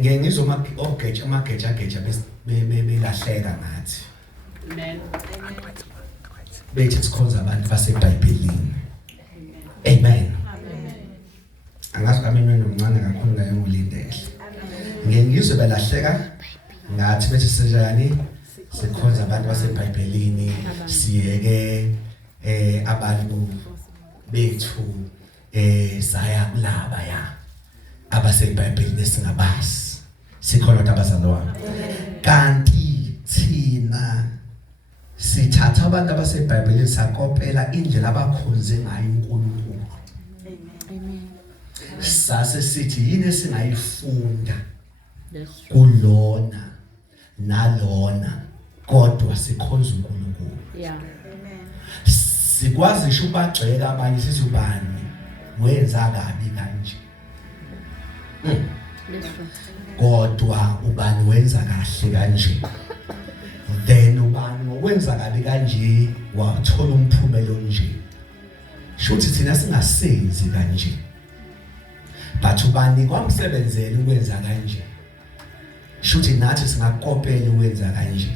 ngizoma ogeja amageja belahleka ngathi. Amen. Bethi sikhonza abantu baseBhayibhelini. Amen. Angazi ameni nomncane kakhulu la engulindele. Ngizwe belahleka ngathi bethi sejani sikhonza abantu baseBhayibhelini siyeke abantu bethu saya kulaba ya abaseBhayibhelini singabazi sikhona abazalwane kanti thina sithatha abantu abaseBhayibhelini sakopela indlela abakhonze ngayo uNkulunkulu. Amen. Sase sithi yini singayifunda kulona nalona kodwa sikhonza uNkulunkulu. Yeah. Sikwazi ngisho ubagxeka abanye sithi ubani wenza kabi kanje. Kodwa ubani wenza kahle kanje. Then ubani ngokwenza kabi kanje wathola umphumelo nje. Shuthi thina singasenzi kanje. But ubani kwamsebenzela ukwenza kanje. Shuthi nathi singakopela ukwenza kanje.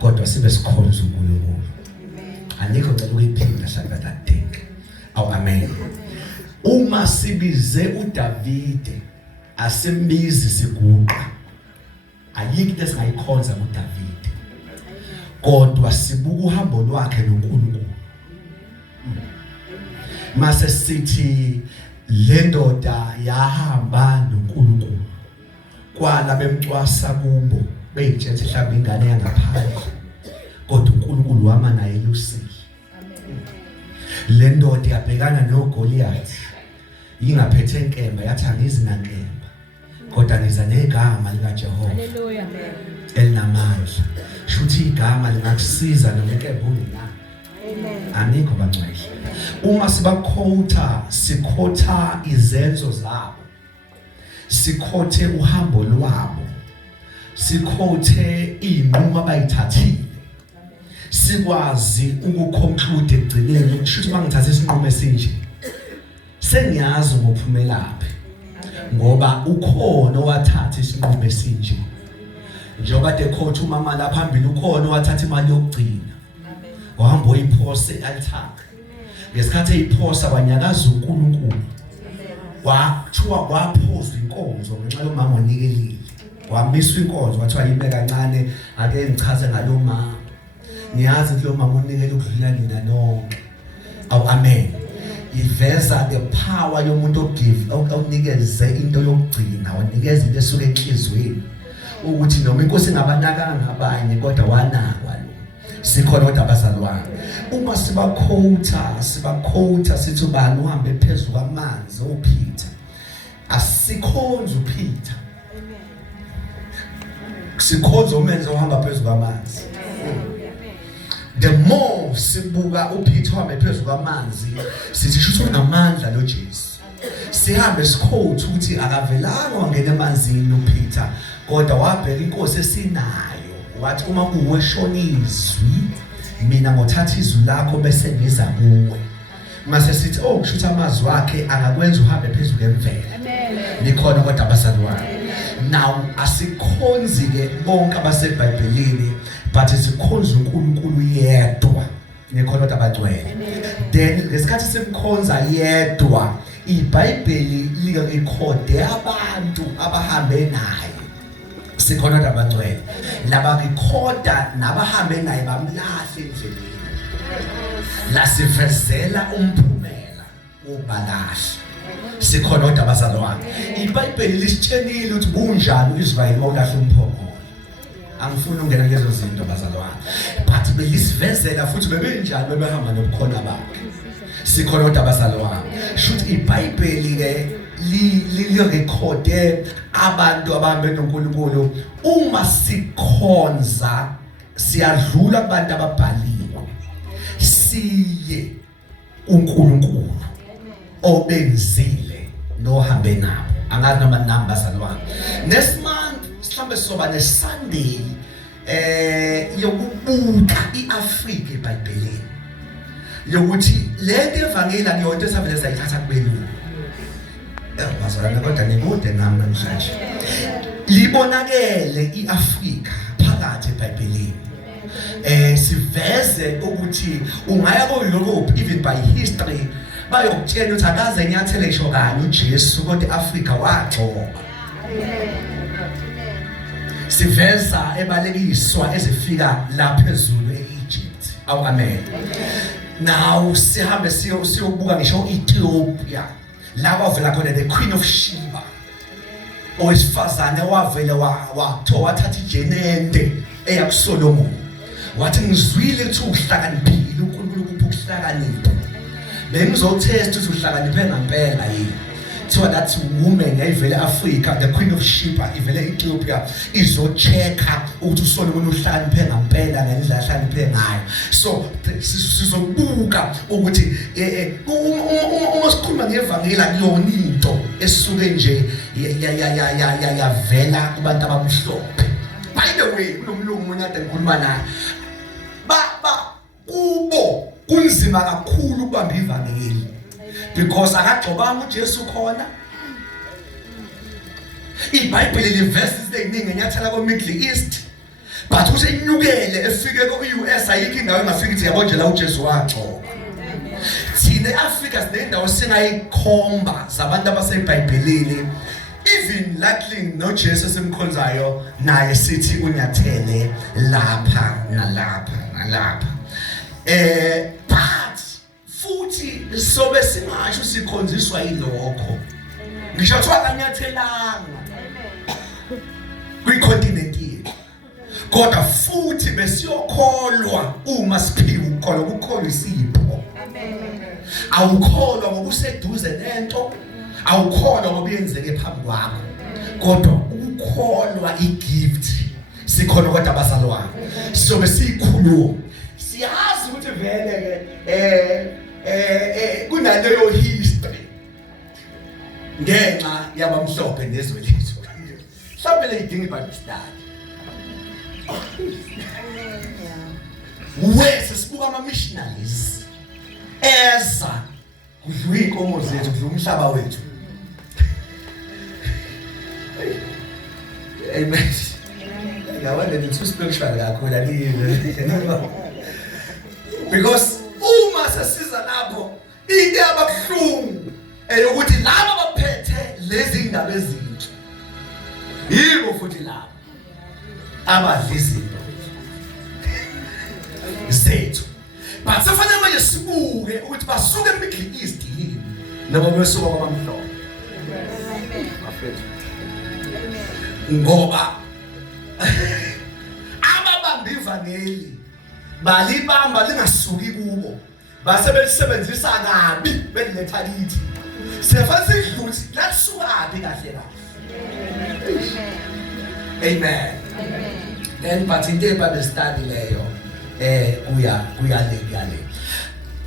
Kodwa sibe sikhonza uNkulunkulu. Anikho ngicela ukuyiphinda hlaka that thing. Aw amen. Uma sibize uDavide asembizi siguqa. Ayikho into esingayikhonza kuDavide. Kodwa sibuka uhambo lwakhe noNkulunkulu. Mase sithi le ndoda yahamba noNkulunkulu. Kwala bemcwasa kubo beyithethe mhlawumbe ingane yangaphandle. Kodwa uNkulunkulu wama naye elusini. Le ndoda yabhekana noGoliath. Ingaphethe inkemba yathi angizina nkemba. Kodwa niza negama likaJehova. Hallelujah. Elinamandla. Shuthi igama lingakusiza noma inkemba unina. Amen. Anikho bangcwele. Uma sibakhotha sikhotha izenzo zabo. Sikhothe uhambo lwabo. Sikhothe inqumo abayithathile. Sikwazi ukuconclude egcineni ukuthi mangithatha isinqumo esinje sengiyazi ngophumelaphi ngoba ukhona owathatha isinqumo esinje njengoba dekhotha umama lapha phambili ukhona owathatha imali yokugcina wahamba oyiphosa ealtar ngesikhathi eyiphosa wanyakaza uNkulunkulu wathiwa kwaphoswa inkonzo ngenxa yomama onikelile wamiswa inkonzo wathiwa yime kancane ake ngichaze ngalo mama niyazi lo mama unikele ukudlula nina nonke. Aw amen. Iveza the power yomuntu ogive okunikeze into yokugcina wanikeza into esuka enhlizweni ukuthi noma inkosi ngabanakanga abanye kodwa wanakwa lo. Sikhona kodwa abazalwane. Uma sibakhotha sithi ubani uhambe phezulu kwamanzi uPeter. Asikhonza uPeter. Amen. Sikhonza umenze uhamba phezulu kwamanzi. The more sibuka uPeter wame phezulu kwamanzi sithi shuthi unamandla lo Jesu. Sihambe sikhotha ukuthi akavelanga wangena emanzini uPeter kodwa wabheka inkosi esinayo wathi uma kuwe shona izwi mina ngothatha izwi lakho bese ngiza kuwe. Mase sithi kushuthi amazwi akhe angakwenza uhambe phezulu kwemvelo. Amen. Nikhona kodwa abazalwane. Now asikhonzi ke bonke abaseBhayibhelini but sikhonza uNkulunkulu yedwa. Nikhona kodwa abagcwele. Then ngesikhathi simkhonza yedwa iBhayibheli likhode abantu abahambe naye. Sikhona kodwa abagcwele. Laba ikhoda nabahambe naye bamlahle endleleni. La sivezela umphumela wobalahla. Sikhona kodwa abazalwane. iBhayibheli lisitshenile ukuthi kunjani uIsrayeli mawulahla umphongolo. Angifuni ungena lezo zinto abazalwane. But belisivezela futhi bebenjani bebehamba nobukhona bakhe. Sikhona kodwa abazalwane. Shuthi iBhayibheli ke lirekhode abantu abahambe noNkulunkulu uma sikhonza siyadlula kubantu ababhaliwe. Siye uNkulunkulu obenzile nohambe nabo angazi noma namba bazalwane. Next month mhlambe soba neSunday yokubuka iAfrika eBhayibhelini yokuthi le evangeli akuyonto esavele sayithatha kubelungu. Bazalwane kodwa nikude nami namhlanje. libonakele iAfrika phakathi eBhayibhelini. Siveze ukuthi ungaya ko Europe even by history bayokutshela ukuthi akaze nyathele isho kani uJesu kodwa eAfrika wagcoba. Siveza ebalekiswa ezifika la phezulu eEgypt. Amen. Now sihambe siyobuka ngisho Ethiopia la kwavela khona the Queen of Sheba. Owesifazane wavele wathatha ijenende eyakuSolomon. Wathi ngizwile ukuthi uhlakaniphile uNkulunkulu kuphi ukuhlakanipha. Bengizotest ukuthi uhlakaniphe ngempela yini. So that woman evele Africa, the Queen of Sheba ivele Ethiopia izochecka ukuthi uSolomon uhlakaniphe ngempela ngendlela ahlakaniphe ngayo. So sizobuka ukuthi uma sikhuluma ngevangeli akuyona into esuke nje yavela kubantu abamhlophe. By the way, kunomlungu umuntu ade ngikhuluma naye. Kubo kunzima kakhulu ukubamba ivangeli. Because akagxobanga uJesu khona. iBhayibheli liverses eziningi enyathela ko Middle East. But usenyukele efike ko US ayikho indawo engafika ithi yabo nje la uJesu wagxoba. Thina eAfrika sinendawo singayikhomba zabantu abaseBhayibhelini. Even likely no Jesus emkhonzayo naye sithi unyathele lapha nalapha. But futhi sobe singasho sikhonziswa yilokho. Ngisho kuthiwa kanyathelanga. Kwicontinent yethu. Kodwa futhi besiyokholwa uma siphiwe ukukholwa ukukholwa isipho. Amen. Awukholwa ngokuseduze nento, awukholwa ngoba yenzeke phambi kwakho. Kodwa ukukholwa igift sikholwa kodwa abazalwane. Sobe sikhuluma. Siyazi ukuthi vele ke kunaleyo history ngenxa yabamhlophe nezwe lethu. Mhlawumbe le idinga iBible study. Wese sibuka ama missionaries eza kudlula inkomo zethu kudlula umhlaba wethu. Amen. Ngawanda ngithi spiritual kakhulu alile. Because uma sesiza lapho into ababuhlungu eyokuthi laba baphethe lezi indaba ezinhle yibo futhi laba abadla izinto zethu. But kufanele manje sibuke ukuthi basuke eMiddle East yini nabo besuka kwabamhlophe. Ngoba ababamba ivangeli balibamba lingasuki kubo base belisebenzisa kabi beliletha lithi siyafanele sidluthi lasukaphi kahle kahle. Amen. Then but into iBible study leyo kuya le.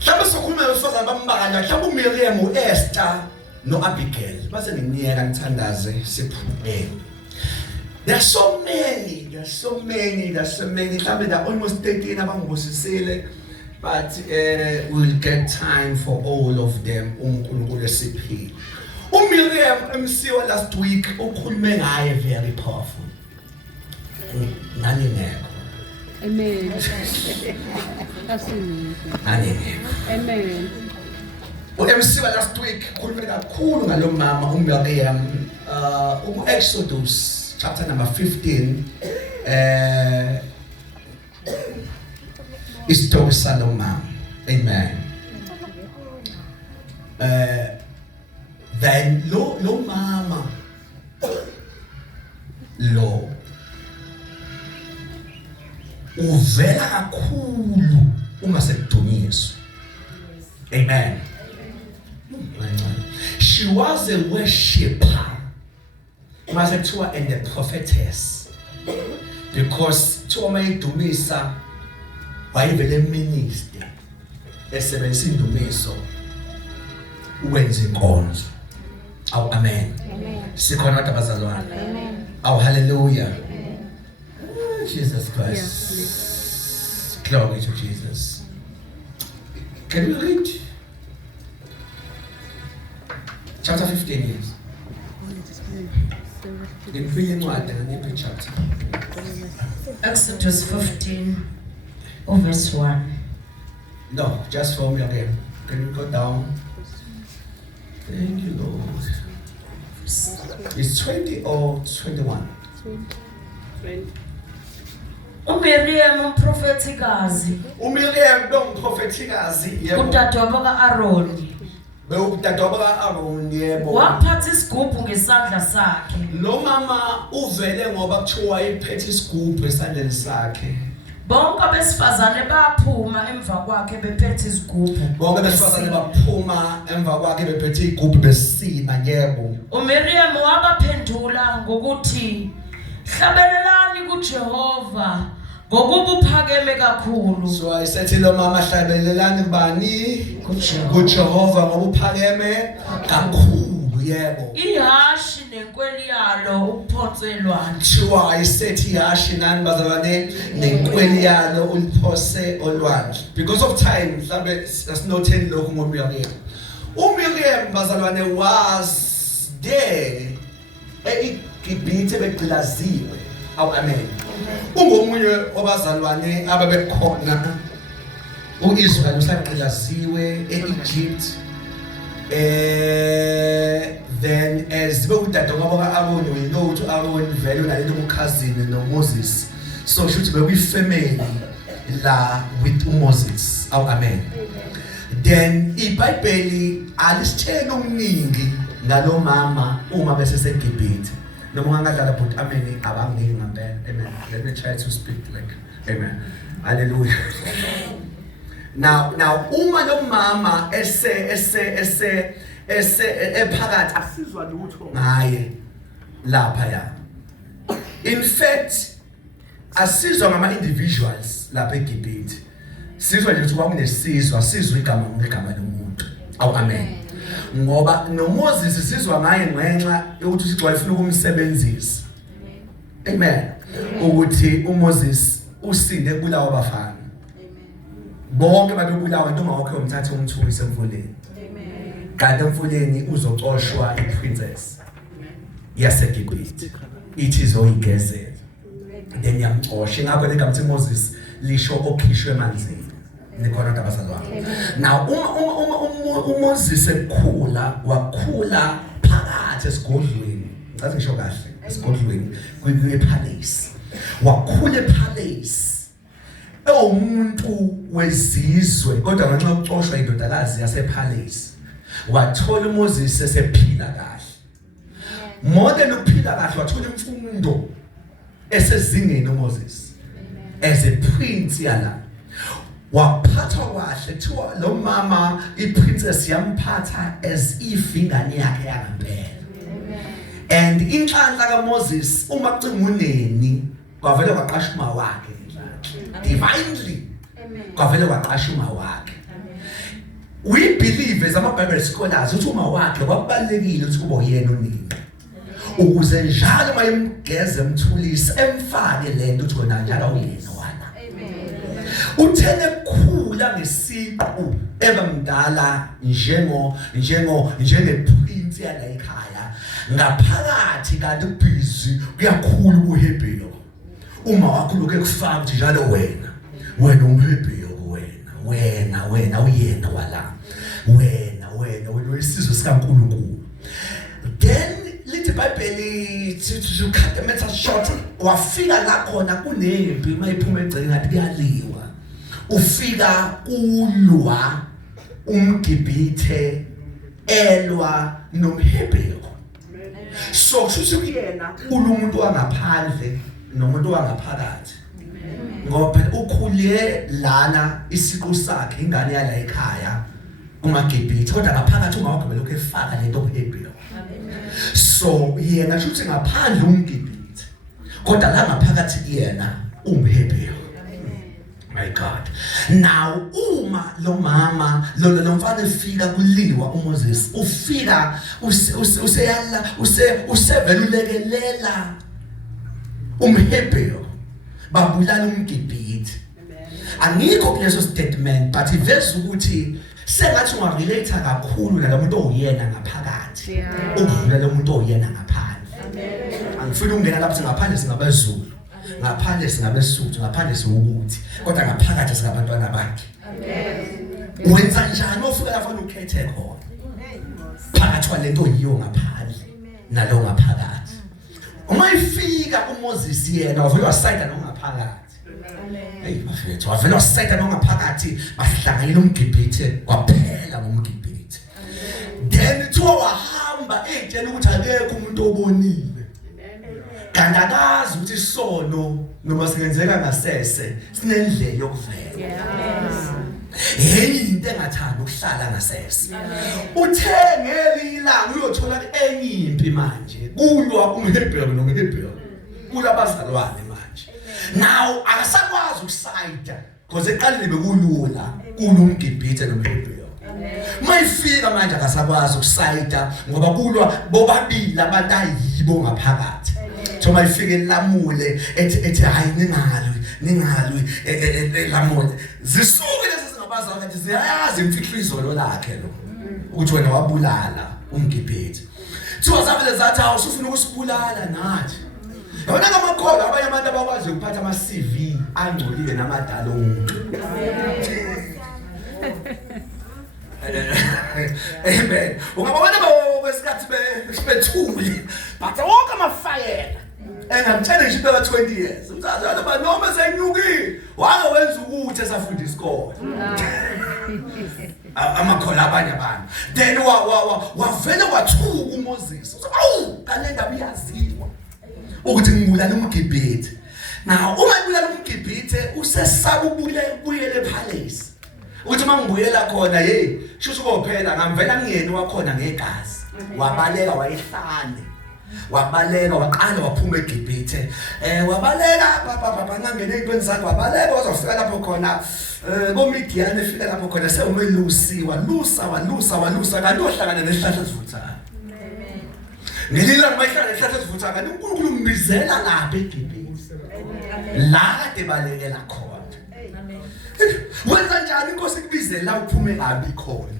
Mhlawumbe sokhuluma ngosifazana bambakanya mhlawumbe uMiriam uEsther noAbigail base nginyeka ngithandaze siphume. There are so many. Mhlawumbe there are almost 13 abangibusisile, but we'll get time for all of them. uNkulunkulu esiphile. uMiriam MCO last week ukhulume ngaye very powerful. Nani ngekho. Amen. Amen. uMC last week ukhulume kakhulu ngalomama uMiriam Exodus chapter number 15 isitori salomama. Amen. Then lo mama lo uvela kakhulu uma sekudunyiswa. Amen. She was a worshipper. Mase kuthiwa and the prophetess, because kuthiwa mayidumisa wayivele minister esebenzisa indumiso ukwenza inkonzo. Aw amen. Sikhona abantu abazalwane. Aw hallelujah. Jesus Christ. Glory to Jesus. Can we read chapter 15 years? Ngiphinye incwadi nganiphi chapter. Exodus 15, verse 1. No, just for me again. Can you go down? Thank you, Lord. It's 20 or 21? 20. uMiriam umprofetikazi uMiriam bengumprofethikazi yebo udadewabo kaAroni bewudadewabo kaAroni yebo waphatha isigubhu ngesandla sakhe lo mama uvele ngoba kuthiwa iphethe isigubhu esandleni sakhe bonke abesifazane baphuma emva kwakhe bephethe izigubhu bonke abesifazane baphuma emva kwakhe bephethe izigubhu besima yebo uMiriam wabaphendula ngokuthi hlabelelani kuJehova ngokuba uphakeme kakhulu so ayisethi lo mama hlabelelani kubani kuJehova ngoba uphakeme kakhulu yebo ihashi nenkweli yalo ukuphonselwana kuthiwa ayisethi ihashi nani bazalwane nenkweli yalo uliphose olwandle because of time mhlambe asinotheni lokhu ngoMiriam uMiriam bazalwane was there eGibhithe begqilaziwe amen ungomunye wabazalwane ababekhona uIsrael usaqqilaziwe eEgypt then as bewudade ngoba kaAroni we know ukuthi Aaron vele unalento cousin noMoses so should be family la with uMoses amen then iBhayibheli alisitheni okuningi ngalo mama uma bese seGibhithe noma ungadlala but amen abangeke ngempela amen let me try to speak like amen hallelujah now uma lo mama ese ephakathi asizwa lutho ngaye lapha ya in fact asizwa ngama individuals lapha eGibhithe sizwa nje ukuthi kwakunesizwe sizwe igama lomuntu amen ngoba noMoses sizwa ngaye ngenxa ukuthi uThixo wayefuna ukumsebenzisa amen ukuthi uMoses usinde kulawo bafana bonke babebulawa noma wakhe umthathe umthulise emfuleni kanti emfuleni uzocoshwa iprincess yaseGibhithe ithi izoyigezela then yamcosha ngakho legathi Moses lisho okhishwe emanzini nikhona ndabazalwane now uMoses ekhula wakhula phakathi esigodlweni ngathi ngisho kahle esigodlweni kwi-palace wakhula epalace umuntu wezizwe kodwa ngenxa yokucoshwa indodakazi yasepalace wathola uMoses esephila kahle more than ukuphila kahle wathola imfundo esezingeni uMoses as a prince yala waphathwa kahle kuthiwa lo mama iprincess yamphatha as ifingane yakhe yangempela and inhlanhla kaMoses uma kucinguneni kwavele kwaqasha uma wakhe divinely kwavele kwaqasha uma wakhe we believe as ama-Bible scholars ukuthi uma wakhe kwakubalekile ukuthi kube uyena unini ukuze njalo mayemgeze emthulise emfake lento ukuthi wena njalo uyena wana uthene kukhula ngesiqu ebamdala njengeprince yala ekhaya ngaphakathi kanti kubhizi kuyakhula ubuhebheyo uma wakho lokho ekufaka ukuthi njalo wena umhebheyo wena uyena wala wena isizwe sikaNkulunkulu then lithi iBhayibheli to cut the matter short wafika la khona kunempi mayiphuma egceke ngathi kuyaliwa ufika ulwa umGibhithe elwa nomhebheyo so kusho kuyena umuntu wangaphandle nomuntu wangaphakathi ngoba phela ukhulie lana isiqu sakhe ingane yala ekhaya umaGibhithe kodwa ngaphakathi ungawakho belokho efaka lento obuhebheyo so yena kusho ngaphandle umGibhithe kodwa la ngaphakathi yena umhebheyo my God now uma lo mama lo mfana efika kuliwa uMoses ufika usevelulekelela umhebheyo babulala umGibhithe angikho kuleso statement but iveza ukuthi sengathi ungarelate kakhulu nalomuntu oyena ngaphakathi ukudlula lo muntu oyena ngaphandle ufuna ukungena lapho ngaphandle singabeZulu, ngaphandle singabeSuthu, ngaphandle siwukuthi, kodwa ngaphakathi singabantwana bakhe. Wenza njani ofika lapho ukhethe khona? Phakathi kwalento yiyo ngaphandle nalo ngaphakathi. Uma ifika uMoses yena wavela wasayida nongaphakathi. Hey bafethu, wavela wasayida nongaphakathi bahlanganyela umGibhithe kwaphela ngomGibhithe. Then uthiwa wahamba etshela ukuthi akekho umuntu obonile. Kanti akazi ukuthi isono noma singenzeka ngasese sinendlela yokuvela. Hey into engathanda ukuhlala ngasese. Uthe ngelilanga uyothola enye impi manje. Kulwa umHebrew nomHebrew. Kulabazalwane manje. Now akasakwazi ukusayida because eqaleni bekulula kunomGibhithe nomHebrew. Mayifika manje akasakwazi ukusayida ngoba kulwa bobabili abantu ayibo ngaphakathi. Thoma ifike lamule ethi hayi ningalwi lamule. Zisuke lezi zingabazalwane kanti ziyayazi imfihlizo lo lakhe lo. Ukuthi wena wabulala umGibhithe. Thiwa zavele zathi awusufuna ukusibulala nathi. Yona ngamakhola abanye abantu abakwazi ukuphatha ama CV angcolile namadala omuntu. Amen. Ungabona besikhathi bethuli but wonke amafayela engakutshela nje ibeka 20 years. Umzazi waba noma senyukile wake wenza ukuthi esafunda isikole. Amakhola abanye abantu. Then wavela wathuka uMoses. Awu kanenda biyaziwa ukuthi ngibulala umGibhithe. Now uma ngibulala umGibhithe usesaba ubuyele epalace. Uthi mangibuyela khona hey shuthi kophela ngamvela ngiyeni wakhona ngegazi. Wabaleka wayihlane. Wabaleka waqala waphuma eGibhithe. Wabaleka papa ngangene ezintweni zakhe wabaleka wazofika lapho khona koMidian efika lapho khona sewumelusi walusa kanti ohlangana nesihlahla esivuthayo. Ngelila mayihlala nesihlahla esivuthayo kanti uNkulunkulu umbizela lapha eGibhithe. La kade balekela khona. Wenza njani inkosi kubizela uphume kabi khona?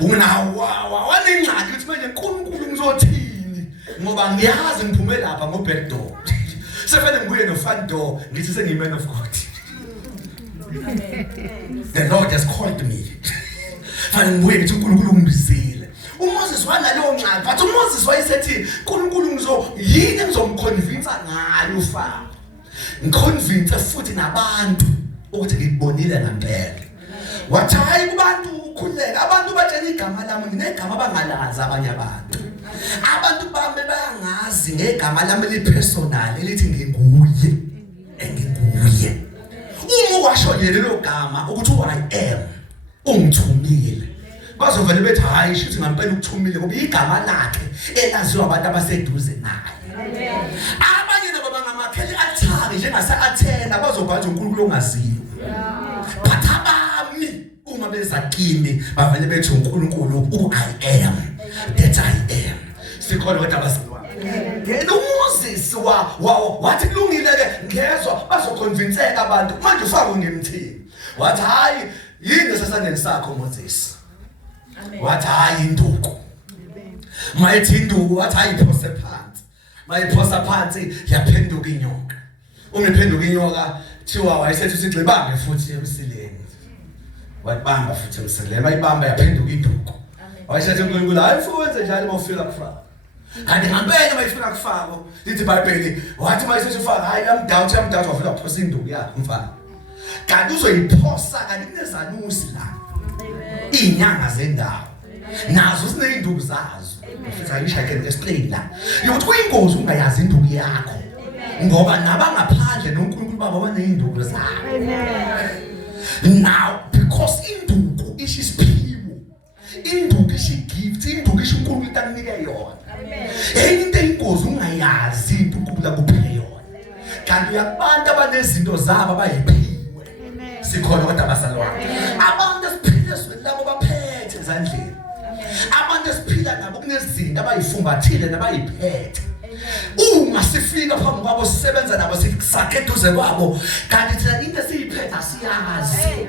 Wanengxaki ukuthi manje uNkulunkulu ngizothini ngoba ngiyazi ngiphume lapha ngobackdoor. Sefane ngibuye no-front door ngithi sengiyi-man of God. The Lord has called me. Fane ngibuye ngithi uNkulunkulu ungibizile. uMoses wanaleyo ngxaki but uMoses wayesethi uNkulunkulu yini ngizomconvince ngayo uFaro. Ngiconvince futhi nabantu ukuthi ngibonile ngempela. Wathi hayi kubantu ukhuleka abantu batshela igama lami nginegama abangalazi abanye abantu. Abantu bami bayangazi ngegama lami lipersonal elithi nginguye. Uma washo lelo gama ukuthi I am ungithumile. Bazovele bethi hayi shithi ngempela ukuthumile ngoba igama lakhe elaziwa abantu abaseduze naye. Abanye nabo bangamakheli athari njengase-Athena bazobhala uNkulunkulu ongaziyo. But abami uma bezaqini bavele bethi uNkulunkulu I am that I am. Sikhona kodwa abasilwa. Ngena uMoses wathi kulungile ke ngezwe bazoconvinceka abantu manje ufake ngemthini. Wathi hayi yini sesandleni sakho Moses. Wathi hayi induku. Mayithi induku wathi hayi iphose phansi. Mayiphosa phansi yaphenduka inyoka. Ungiphenduka inyoka thiwa wayesethi usigxibambe futhi emsileni. Wabamba futhi emsileni mayibamba yaphenduka induku. Wayesethi uNkulunkulu hayi futhi njalo mawufika kuFaro. Kanti ngempela mayifika kuFaro lithi iBhayibheli wathi mayisethi uFaro hayi amdoubt wavela waphosa induku yakhe umfana. Kanti uzoyiphosa kanti kunezanusi la. Inyanga zendawo. Nazo sineyinduku zazo. Futhi ayisha can explain la. Yokuthi kuyingozi ungayazi induku yakho. Ngoba nabangaphandle noNkulunkulu baba baneyinduku zabo. Now because induku isiphiwo. Induku gift, induku uNkulunkulu utanike yona. Into eyingozi ungayazi uNkulunkulu akuphe yona. Kanti uyabantu abanezinto zabo abayiphiwe. Sikhona kodwa abasalwane. Abantu esiphile labo baphethe ezandleni. Abantu esiphila nabo kunezinto abayifumbathile nabayiphethe. Uma sifika phambi kwabo sisebenza nabo sisakhe eduze kwabo kanti thina into esiyiphetha siyazi.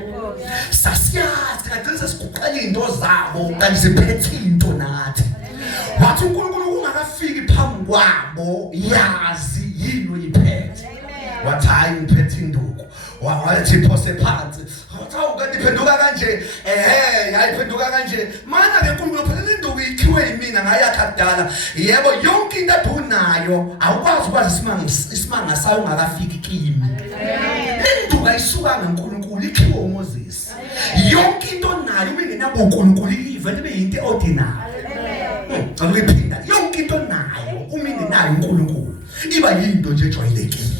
Sasiyazi kanti sesiguqela izinto zabo kanti siphethe into nathi. wathi uNkulunkulu ungakafiki phambi kwabo yazi yini uyiphethe wathi hayi ngiphethe induku wathi phose phansi wathi awukanti iphenduka kanje yayiphenduka kanje mana ke uNkulunkulu phela induku ikhiwe yimina ngayakha kudala yebo yonke into adunayo awukwazi isimanga sayo ungakafiki kimi induku ayisuka ngoNkulunkulu ikhiwe uMoses yonke into nayo ubingenabo uNkulunkulu ivele ibe yinto ordinary Aliphinda yonke into nayo umingenayo uNkulunkulu iba yinto nje ejwayelekile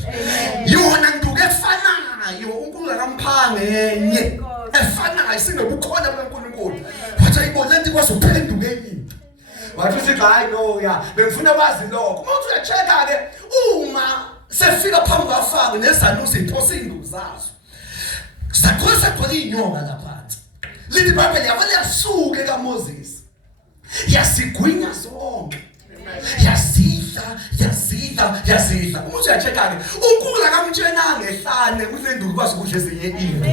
yona nduku efanayo uNkulunkulu akamphanga enye efanayo sinobukhona bukaNkulunkulu wathi ayibona lento kwasuphenduka enye wathi uthi hayi no ya bengifuna wazi lokho umuntu uyacheka ke uma sefika phambi kwaFaro nezanusi iphosa induku zazo sakhosa khona inyonga laphansi lithi iBhayibheli yavele yasuke kaMoses yasigwinya zonke yazidla umuntu uyacheka ke uNkulunkulu akamtshenanga ehlane kule nduku kwazi ukudla ezinye into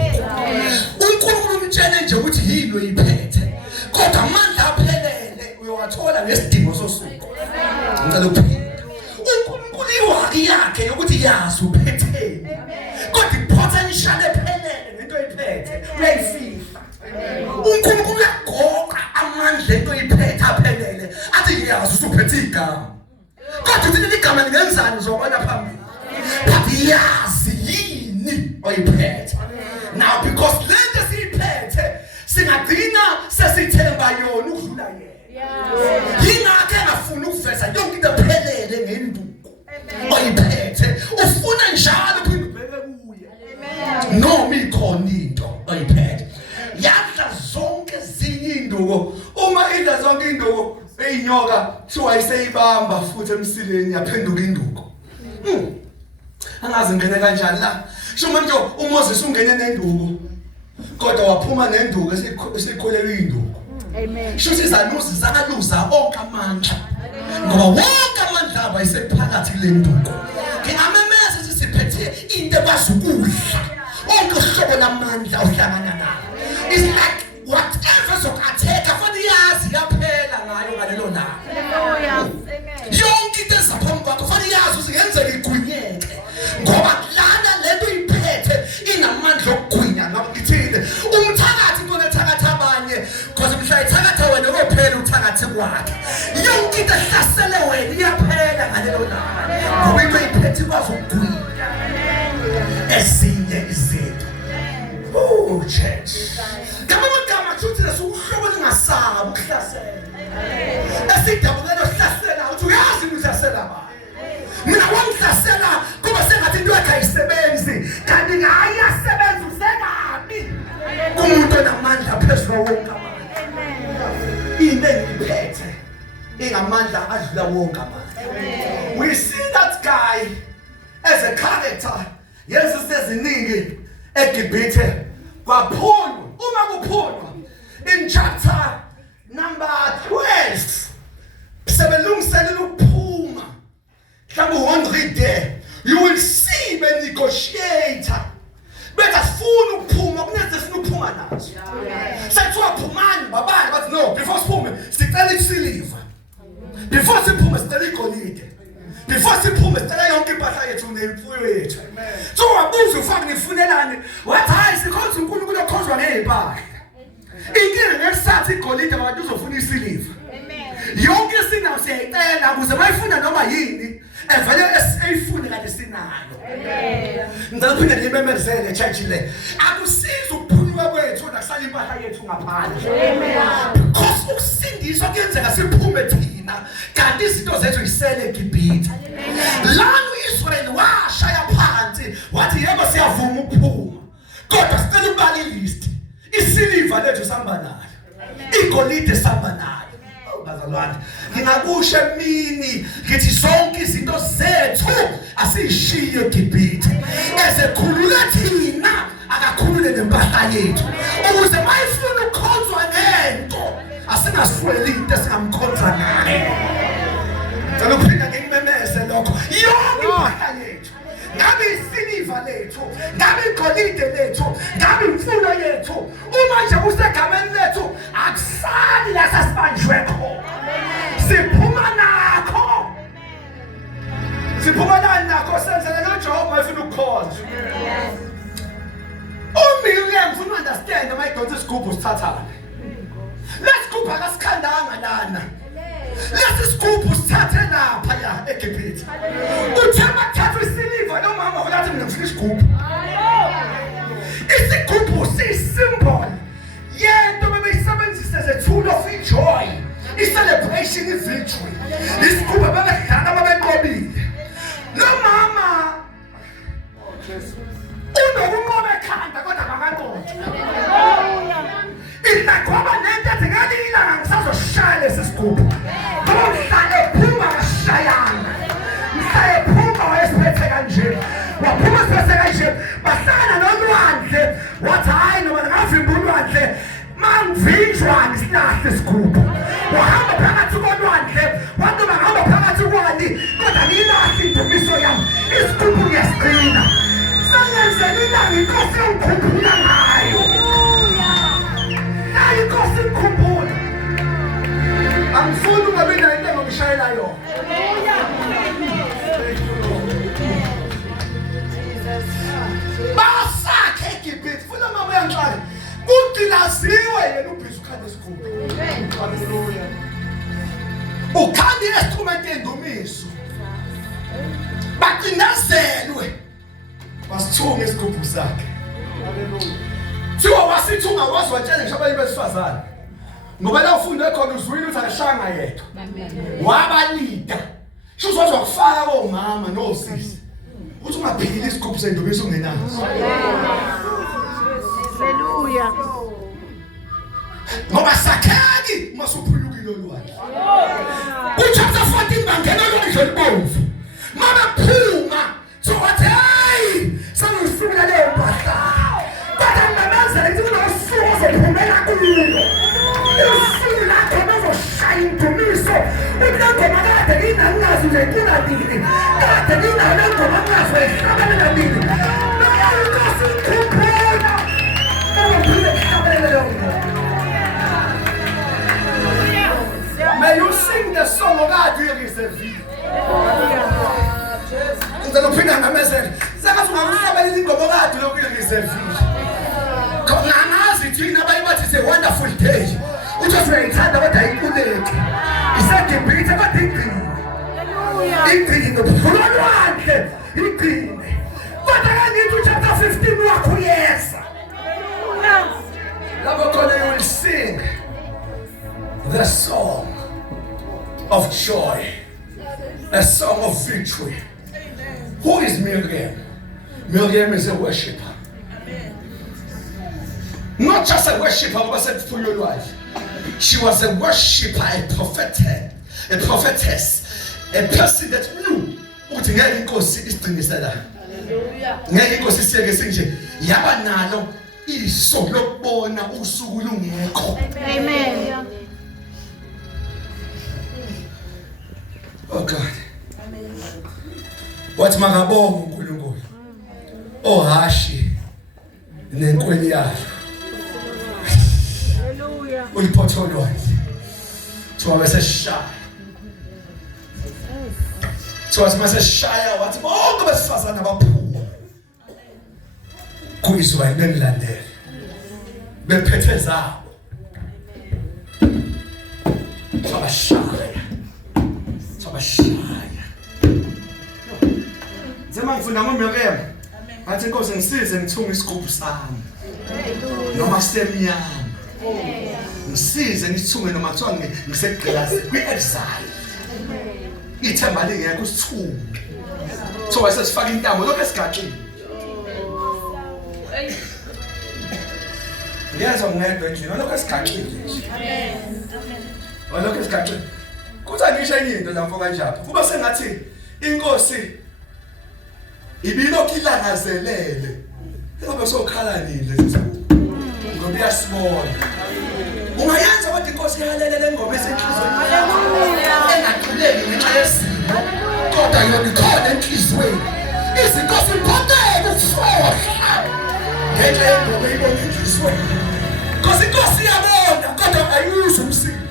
uNkulunkulu umtshene nje ukuthi yini oyiphethe kodwa amandla aphelele uyowathola ngesidingo sosuku ngicela ukuphinde uNkulunkulu iwaki yakhe yokuthi yazi uphetheni kodwa ipotential ephelele ngento oyiphethe uyayifihla uNkulunkulu uyagoqa amandla ento oyiphethe aphelele athi yazi usuphethe igama kodwa uthi igama lingenzani uzobona phambili but yazi yini oyiphethe now because lento siyiphethe singagcina sesithemba yona ukudlula yena yingakho engafuni ukuveza yonke into ephelele ngenduku oyiphethe ufuna njalo uphinde ubheke kuye noma ikhona into oyiphethe yadla zonke ezinye induku uma idla zonke induku eyinyoka kuthiwa iseyibamba futhi emsileni yaphenduka induku angazi ngene kanjani la sho manje uMoses ungene nenduku kodwa waphuma nenduku esikholelwe induku amen shuthi izanusi zakaluza onke amandla ngoba wonke amandla aba isephakathi kule nduku ngingamemeza sisiphethe into ebazukudla onke uhlobo lamandla uhlangana nayo is like whatever sokatheka fanele yazi yaphela ngayo ngalelo langa yonke into ezaphambi kwakho fanele yazi usingenzeka igwinyeke ngoba lana lento iphethe inamandla okugwinya ngoba ngithini umthakathi into nethakatha abanye because mhla ithakatha wena kophela uthakathe kwakhe yonke into ehlasele wena iyaphela ngalelo langa ngoba into iphethe kwazi ukugwinya esinye izinto church Kama chuthi lesuhlobo lingasaba ukuhlasela esidabukelo hlasela uthi uyazi ukuhlasela ba mina wangihlasela kuba sengathi into yakhe ayisebenzi kanti ngayasebenza usengabi umuntu onamandla phezulu wonke amandla into engiphethe ingamandla adlula wonke amandla we see that guy as a character yenza seziningi eGibhithe kwaphulwa uma kuphulwa in chapter number 12 sebelungiselela ukuphuma mhlawumbe won't read there you will see the negotiator betafuna ukuphuma kunezifuna ukuphuma nazo sethiwa phumani babani bathi no before siphume sicela isiliva before siphume sicela igolide before siphume sicela yonke impahla yethu nemfuyo yethu so wabuza ufake nifunelani wathi hayi sikhonza uNkulunkulu okhonzwa ngempahla inkinga ngesathi igolide abantu uzofuna isiliva yonke isinawo siyayicela ukuze bayifuna noma yini evele esifune kanti sinayo ngicela uphinde ngimemezele church le akusiza ukuphunyuka kwethu nakusala impahla yethu ngaphandle because ukusindiswa kuyenzeka siphume thina kanti izinto zethu yisele eGibhithe lana uIsrael washaya phansi wathi yebo siyavuma ukuphuma kodwa sicela ubala ilist isiliva lethu sihamba nayo igolide sihamba nayo bazalwane ngingakusho emini ngithi zonke izinto zethu asishiye eGibhithe ezekhulule thina akakhulule nempahla yethu ukuze mayifuna ukukhonzwa ngento asingasweli into esingamkhonza nayo ngicela ukuphinda ngimemeze lokho yonke impahla yethu ngabe isiliva lethu ngabe igolide lethu ngabe imfuyo yethu uma nje kusegameni lethu akusali la sasibanjwe khona siphuma nakho. Siphuma nakho senzele noJob ayefuna ukukhoza. Miriam ufuna understand my daughter isigubhu sithathana. Lesigubhu akasikhandanga lana. Lesigubhu sithathe lapha ya eGibhithe. Uthema thatha isiliva nomama olathi mina ngifuna isigubhu. Isigubhu sisymbol yento bebeyisebenzisa as a tool of joy. I-celebration i-victory. Isigubhu bebedlala babenqobile. Lo mama unokunqoba ekhanda kodwa akankotho. Inakwaba nento ethi ngalila ngisazoshaya lesi sigubhu. Ngoba mhlale phuma kashayana. Mhlale phuma wayesiphethe kanje. Waphuma siphethe kanje. Bahlangana nolwandle. Wathi hayi noma ngavimba ulwandle. Mangivinjwa ngisilahla isigubhu. Wahamba phakathi kolwandle. Wathi ngihamba phakathi kwani. Kodwa ngiyilahla indumiso yami. Isigubhu ngiyasigcina. Sangenzelina inkosi yongikhumbula ngayo. Nayo inkosi ngikhumbula. Angifuni ungabe nayo into engishayela yona. Basakhe eGibhithe funa mama yangiqala. Kudilaziwe yena ubhizi ukhanda isigubhu. Haleluya. Ukhanda i-instrument yendumiso. Baqinazelwe. Wasithunga isigubhu sakhe. Haleluya. Thiwa wasithunga wazi watshela ngisho abantu besifazane. Ngoba la ufunde khona uzwile ukuthi akashanga yedwa. Wabalida. Sho uzokufaka komama nosisi. Uthi ungaphili isigubhu sendumiso ungenazo. Haleluya. Ngoba sakheki masuphulukile olwandle. Uchapter 14 bangena olwandle olubomvu. Mama phuma. So wathi hey, sangisukela leyo mpahla. Kodwa ngimemezela ukuthi unosuku ozophumela kuyo. Usuku lakho bazoshaya indumiso. Ngoma kade nginangazi nje kunadini. Kade nginanangoma ngazo ehlabana nabini. Nayo inkosi ikhuphula. Awuphile ehlabana leyo. May you sing the song of God during this event. Ngicela uphinda ngamezela. Sakathi ungakuhlabela ingoma kade lokhu ngisevile. Ngamazi thina bayibathi it's a wonderful day. Uthi uyayithanda kodwa ayiquleki. IseGibhithe kodwa iqine. Haleluya. Iqine ubulolwandle iqine. Kodwa kangithi uchapter 15 wakho yesa. Lapho khona you will sing the song of joy. A song of victory. Who is Miriam? Miriam is a worshipper. Not just a worshipper, but said for your life. She was a worshipper, a prophetess, a person that knew ukuthi ngeke inkosi isiqinisela. Ngeke inkosi siyeke sinje yaba nalo iso lokubona usuku lungekho. Amen. Oh God. Wathi makabonga uNkulunkulu. Ohashi nenkweni yayo. Haleluya. Uliphotholo wathi. Thiwa beseshaya. Thiwa maseshaya wathi bonke besifazana baphuma. Kuyizwa bengilandele. Bephethe zabo. Sabashaya. Zema ngifunda ngoMiriam. Bathi inkosi ngisize ngithunga isigubhu sami. Noma semnyama. Ngisize ngithunge noma kuthiwa ngiseGlass kwi-exile. Ithemba lingekho usithunge. So wasesifaka intambo lokho esigaxini. Ngiyazwa ngedwa nje lokho esigaxini nje. Amen. Lokho esigaxini. Kuthi angisho enye into lapho kanjalo. Kuba sengathi inkosi ibilokhu ilangazelele. Ngoba sokhalanile isigubhu. Ngoba iyasibona. Ungayenza kodwa inkosi ihalelele ngoma esenhlizweni. Haleluya. Engathuleki ngenxa yesimo. Kodwa yona ikhona enhlizweni. Izinkosi iphokeke ukufohla. Ngenxa yengoma ibona enhlizweni. Because inkosi iyabona kodwa ayizwa umsindo.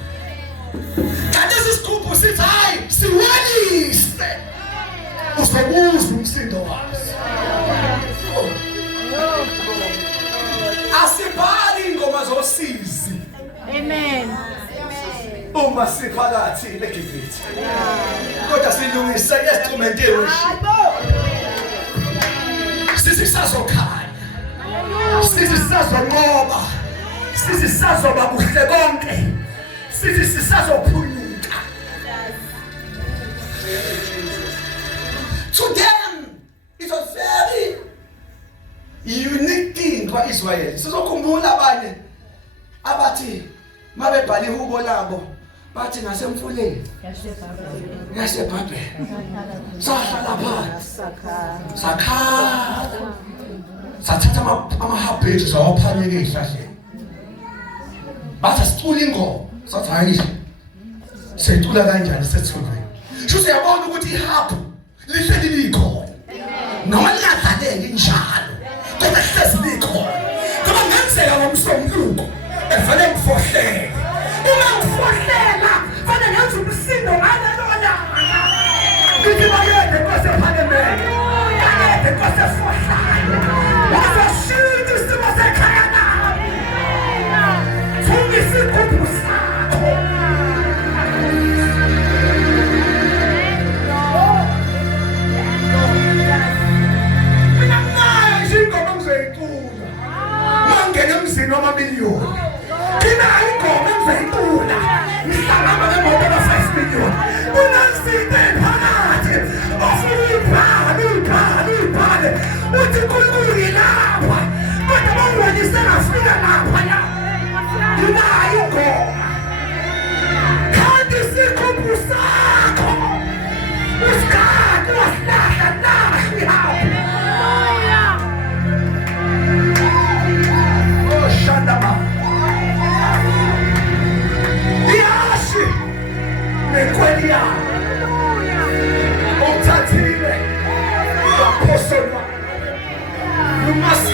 Kanti isigubhu sithi hayi siwelise uzokuzwa umsindo waso. Asibhali ingoma zosizi. Amen. Uma siphakathi eGibhithe. Kodwa silungise instrument yeworship. Sithi sazokhanya. Sithi sazonqoba. Sithi sazoba kuhle konke. Sithi sisazophunyuka. To them, it was very unique thing kwa Israel. Sizokhumbula abanye abathi mabebhala ihubo labo bathi ngasemfuleni yaseBhabhele sahlala phansi sakha sathatha amahabhethi sawaphanyeka ezihlahleni bathi sicula ingoma sathi hayi sicula kanjani sethulweni shuthi yabona ukuthi ihabhu lihleli likhona noma lingadlaleki njalo kodwa hlezi likhona ngoba ngenzeka ngomsombuluko evele ngifohlele uma ngifohlela fanele ngenze umsindo ngalelona ngithi bayede kwasephakemele bayede kwasefohlayo wazashintsha isimo sekhaya nami thuma isigubhu sakho mina nayo nje ingoma ngizoyicula mangena emzini wamamiliyoni Kina ingoma engizayicula ngihlangana nemoto ka5 million unansite phakathi ofuyibhale uthi uNkulunkulu ngilapha kodwa bangibone sengafika lapha la nginayo ingoma kanti isigubhu sakho usikade wasilahla nahle hawu oh shandaba Nekweli ya Omtatile Apostle You must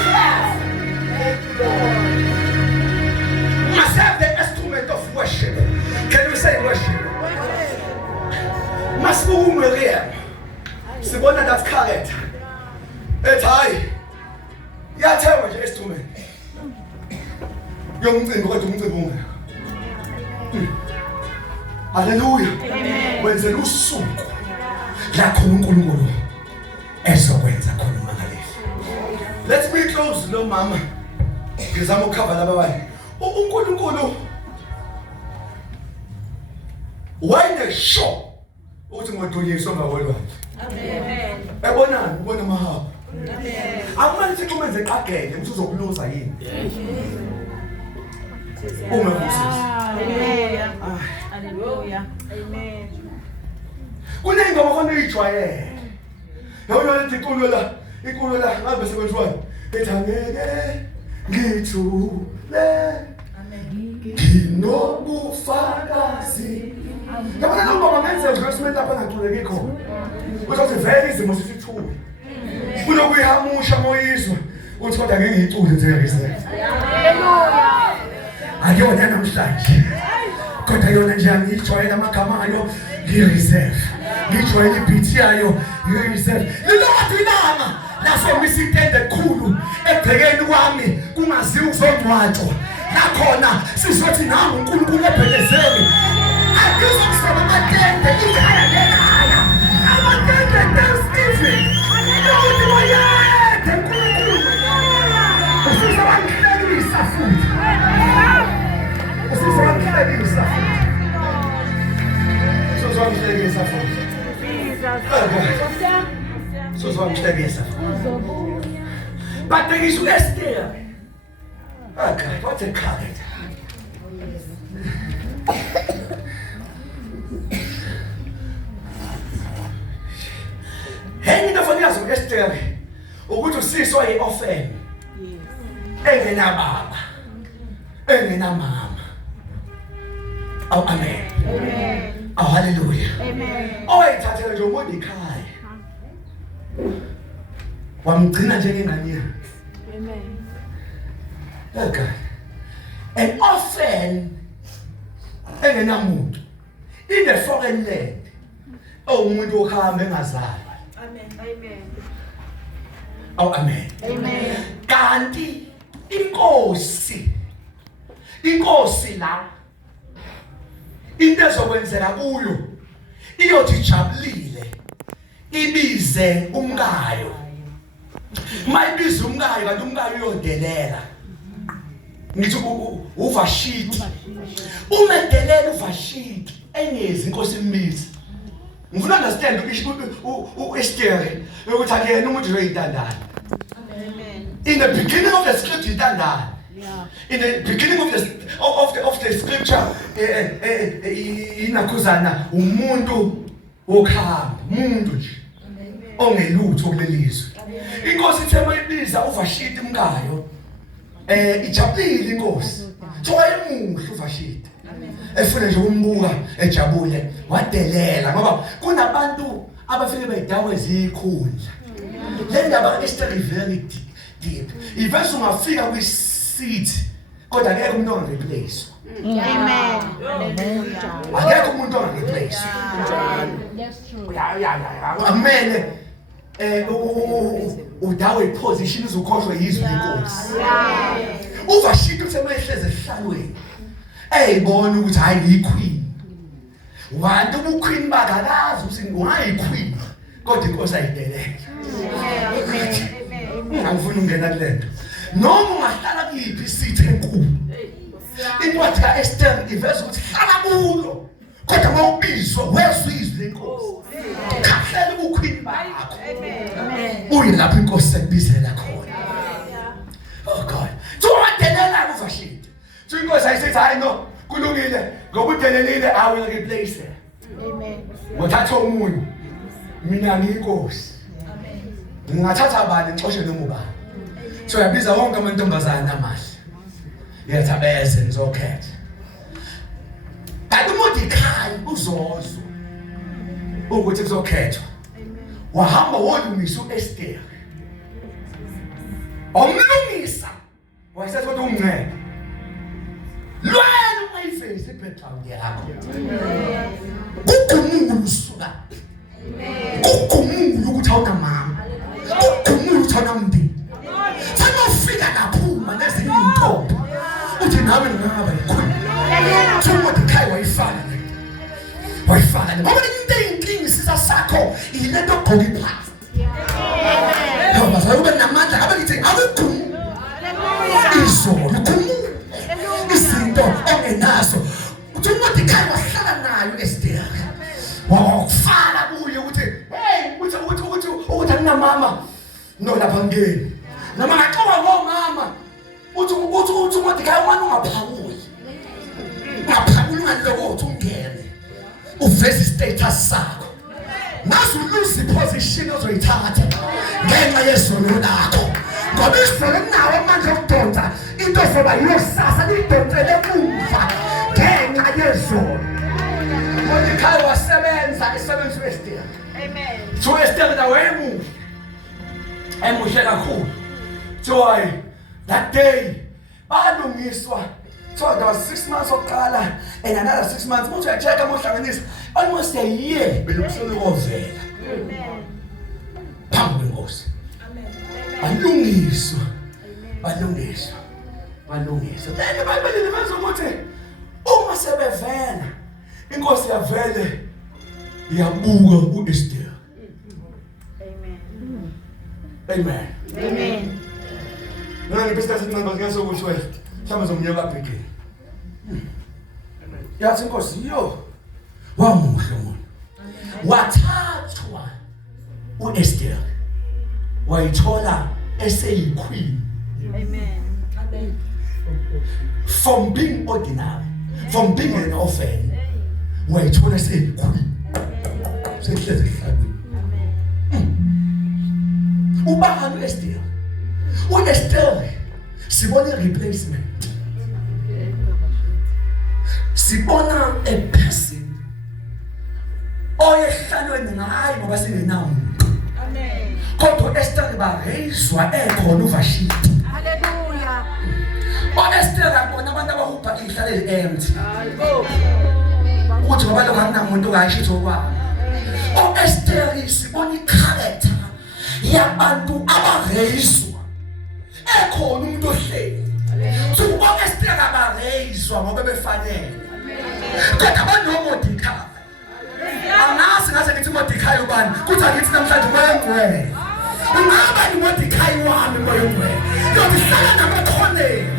have the instrument of worship. Can you say worship? Must be Sibona that character It's high Yathewa nje instrument Yomcimbi kodwa umcimbi unga Hallelujah. Wenzela usuku lakho uNkulunkulu ezokwenza khona umangalisi. Let's be close lo mama. Ngizama ukucover laba bani. uNkulunkulu wayne sure ukuthi ngodunyiswa ngawolwa. Amen. Ebonani ubona mahaba. Amen. Akumele sithi kumenze eqagele ukuthi uzokuluza yini. Uma Hallelujah. Hallelujah. Amen. Kunengoma khona ijwayele. Yabona lethi inkululo la ngabe sekwenziwa. Ethangeke ngithule. Amen. Nginobufakazi. Yabona ngoma menze adjustment lapha ngithuleke khona. Ukuthi vele izimo sisithule. Kunokuyihamusha moyizwa. Uthi kodwa ngeke ngicule nje ngisele. Hallelujah. Akuyona namhlanje. Kodwa yona nje angijwayele amagama ayo ngireserve. Ngijwayele ibeat yayo ngireserve. Lilodwa ilanga lasomisa intende ekhulu ebhekeni kwami kungaziwa uzongcwatshwa. Lakhona sizothi nami uNkulunkulu ebhekezele. Akuzokusaba amatende ikhaya lekhaya. Amatende Thanksgiving. Ukuthi wayede uNkulunkulu. Usizobangihlekisa futhi. Usizobangihlekisa futhi. Usizobangihlekisa futhi. Usizobangihlekisa futhi. But there is Esther. Oh God, what a character. Hengi nafanyisa uEsther ukuthi usiswa eOfeni. Engena baba. Engena mama. Oh amen. Amen. Oh hallelujah. Amen. Oyithathela nje uMordekai. Wamgcina njengengane yakhe. Amen. Okay. And often engenamuntu in a foreign land. Oh, umuntu ohamba engazalwa. Amen. Oh, amen. Amen. Kanti inkosi la into ezokwenzeka kuyo iyothi jabulile ibize umkayo. Mayibize umkayo kanti umkayo uyodelela. Ngithi uVashiti. Umedelela uVashiti engezi inkosi imizi. Ngifuna understand Esther ukuthi akuyena umuntu oyintandane. Amen. In the beginning of the script intandane. Yeah. In the beginning of the scripture inakhuzana umuntu wokhamba, umuntu nje ongelutho kulelizwe. Inkosi ithe mayibiza uVashiti umkayo ijabulile inkosi. So ayimuhle uVashiti. Efuna nje umbuka ejabule wadelela ngoba kunabantu abafike bedawe ezikhundla. Le ndaba Esther very deep. Ivese ungafika kwi-seat kodwa akekho umuntu ongareplace. Amen. Akekho umuntu ongareplace. That's true. Ya. Amene udawe iposition uzukhohlwe yizwi lenkosi. UVashiti uthe mayehleze ehlalweni eyibona ukuthi hayi ngiyiqueen. Wantu ubuqueen bakalazi ukuthi ungayiqueen kodwa inkosi ayidelela. Angifuni ungena kulento. Noma ungahlala kuyiphi isithi enkulu. Incwadi kaEsther iveza ukuthi hlala kulo kodwa mawubizwa wezwe izwi lenkosi. Khahlela ubuqueen bakho. Uyilapho inkosi ekubizela khona. Oh God. So wadelela uVashiti. So inkosi ayisethi hayi no kulungile ngoba udelelile I will replace her. Amen. Ngothatha umuntu. Mina ngiyinkosi. Ngingathatha abani ngixoshe noma ubani. So yabiza wonke amantombazana amahle. Yathi abeze ngizokhetha. Kanti uMordekhai uzozwa ukuthi kuzokhethwa. Wahamba wolungisa uEsther. Omlungisa. Wayesethi kodwa umncede. Lwena ungayivezi ibackground yakho. Kugumula usuka. Kugumula ukuthi awunamama. Kugumula ukuthi awunamndeni. Sanofika naphuma nezinye intombi. Uthi nawe ngingaba yikhona. UMordekhai wayifana. Ngoba into eyinkingi sisa sakho ilento ogqoka iphansi. Ngoba sayube namandla abe ngithi awugumu. Izolo gumu. Izinto ongenazo. Uthi uMordekhai wahlala nayo Esther. Wakufala kuye ukuthi hey uthi anginamama. No lapha ngeni. Noma ngaxoxa ngomama. Uthi uMordekhai wena ungaphawuli. Ungaphawuli ngaloko ungene. Uveze status sakho. Nazo lose position ozoyithatha ngenxa yesono lakho. Ngoba isolo nawo amandla okudonsa into soba yosasa lidonsele emuva ngenxa yesono. Mordekhai wasebenza isebenzi uEsther. Amen. So Esther nawe emuhle kakhulu. Joy that day balungiswa. So there was 6 months oqala and another 6 months. Uthi uyacheka mohlanganisa almost a year belungisela ukovela. Amen. Phambi kwenkosi. Amen. Balungiswa. Then iBhayibheli limenza ukuthi uma sebevela inkosi yavele yabuka uEsther. Amen. Amen. Nani besta sincamba ngasokusho wena. Mhlawumbe zomnyaka abhekile. Yathi inkosi yo wamuhle umuntu. Wathathwa uEsther. Wayithola eseyiqueen. Amen. From being ordinary, from being an orphan, wayithola eseyiqueen. Sehleze ehlabeni. Ubani uEsther? uEsther sibona replacement. Sibona a person oyehlalweni ngayo ngoba singenamuntu. Amen. Kodwa uEsther bareyizwa ekhona uVashiti. Hallelujah. uEsther akubona abantu abahupha ihlale empty. ukuthi ngoba lokho akunamuntu okayisho kwabo. Esther sibona i-character yabantu abareyiswa ekhona umuntu ohleli. So Esther abareyiswa ngoba befanele. Kodwa aboNomodikhai angazi ngaze ngithi uModikhai ubani kuthi akithi namhlanje moyengcwele. Ungaba uModikhai wami moyengcwele. Ngihlala namakhoneni.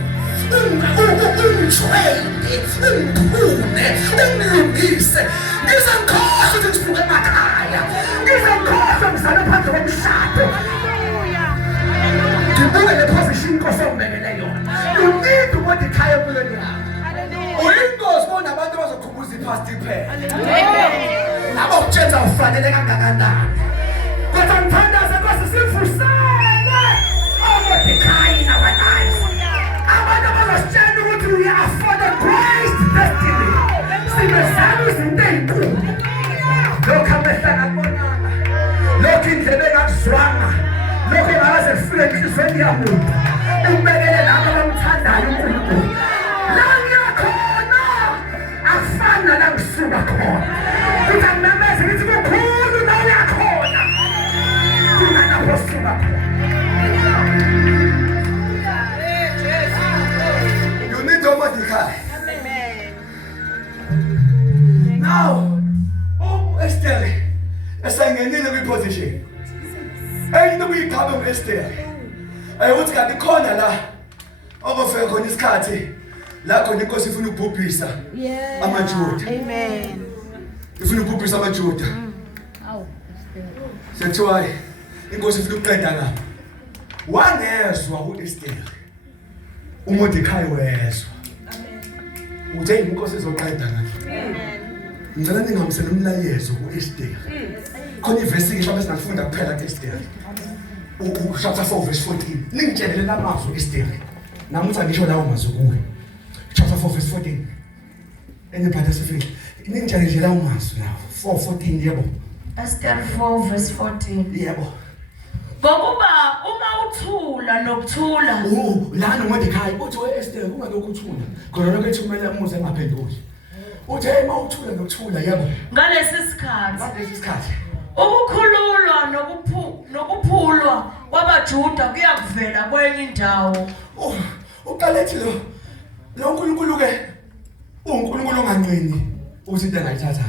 Ungitshwele, ungiphune, ungilungise. Ngizengikhohlwa ukuthi ngivuke emakhaya. Ngizengikhohlwa ngizalwe phandle komshado. Ngibuke le position Inkosi ongibekele yona. You need uModikhai empilweni yakho. Uyingozi bona abantu bazokhumbuza ipast iphela. Nabo utshenza ufanele kangakanani. Kodwa ngithandaza Nkosi sivusele uModikhai nawe lives. Abantu bazositshela ukuthi we are for the Christ destiny. Sibesaba izinto ezinkulu. Lokho amehla ngabonanga. Lokho indlebe engakuzwanga. Lokho engaze kufike enhlizweni yamuntu. Umbekele labo abamthandayo uNkulunkulu. La ngiyakhona afana la ngisuka khona. Kuthi angimemeze ngithi kukhulu la uyakhona. Kuna lapho usuka khona. You need uModikhai. Now, Esther esengenile kwi-position. Ayinto kuyigaba Esther. Ayiwuthi kanti khona la okufika khona isikhathi la khona inkosi ifuna ukubhubhisa amaJuda. Amen. Ifuna ukubhubhisa amaJuda. Sethiwa inkosi ifuna ukuqeda ngapha. Wangezwa uEsther. uModikhai wezwa. Uthe inkosi izoqeda ngapha. Ngicela ningamsela umlayezo kuEsther. Khona ivesi ngisho bese ngifunda kuphela kuEsther. Chapter 4 verse 14. Ningitshelele lamazwi uEsther. Namuthi ngisho lawo mazwi kuwe. Chapter 4 verse 14. Anybody sifile. Ningitshelele nje lawo mazwi lawo. 4:14 yebo. Esther 4 verse 14. Yebo. Ngokuba uma uthula nokuthula. Lana uModikhai uthi weEsther ungalokhu uthula. Khona lokho ethi kumele umuze engaphenduli. Uthe uma uthula nokuthula yebo. Ngalesi sikhathi. Ngalesi sikhathi. Ukukhululwa nokuphulwa kwabaJuda kuyakuvela kwenye indawo. Uqalethi lo uNkulunkulu ke uNkulunkulu onganqini uthi into engayithatha.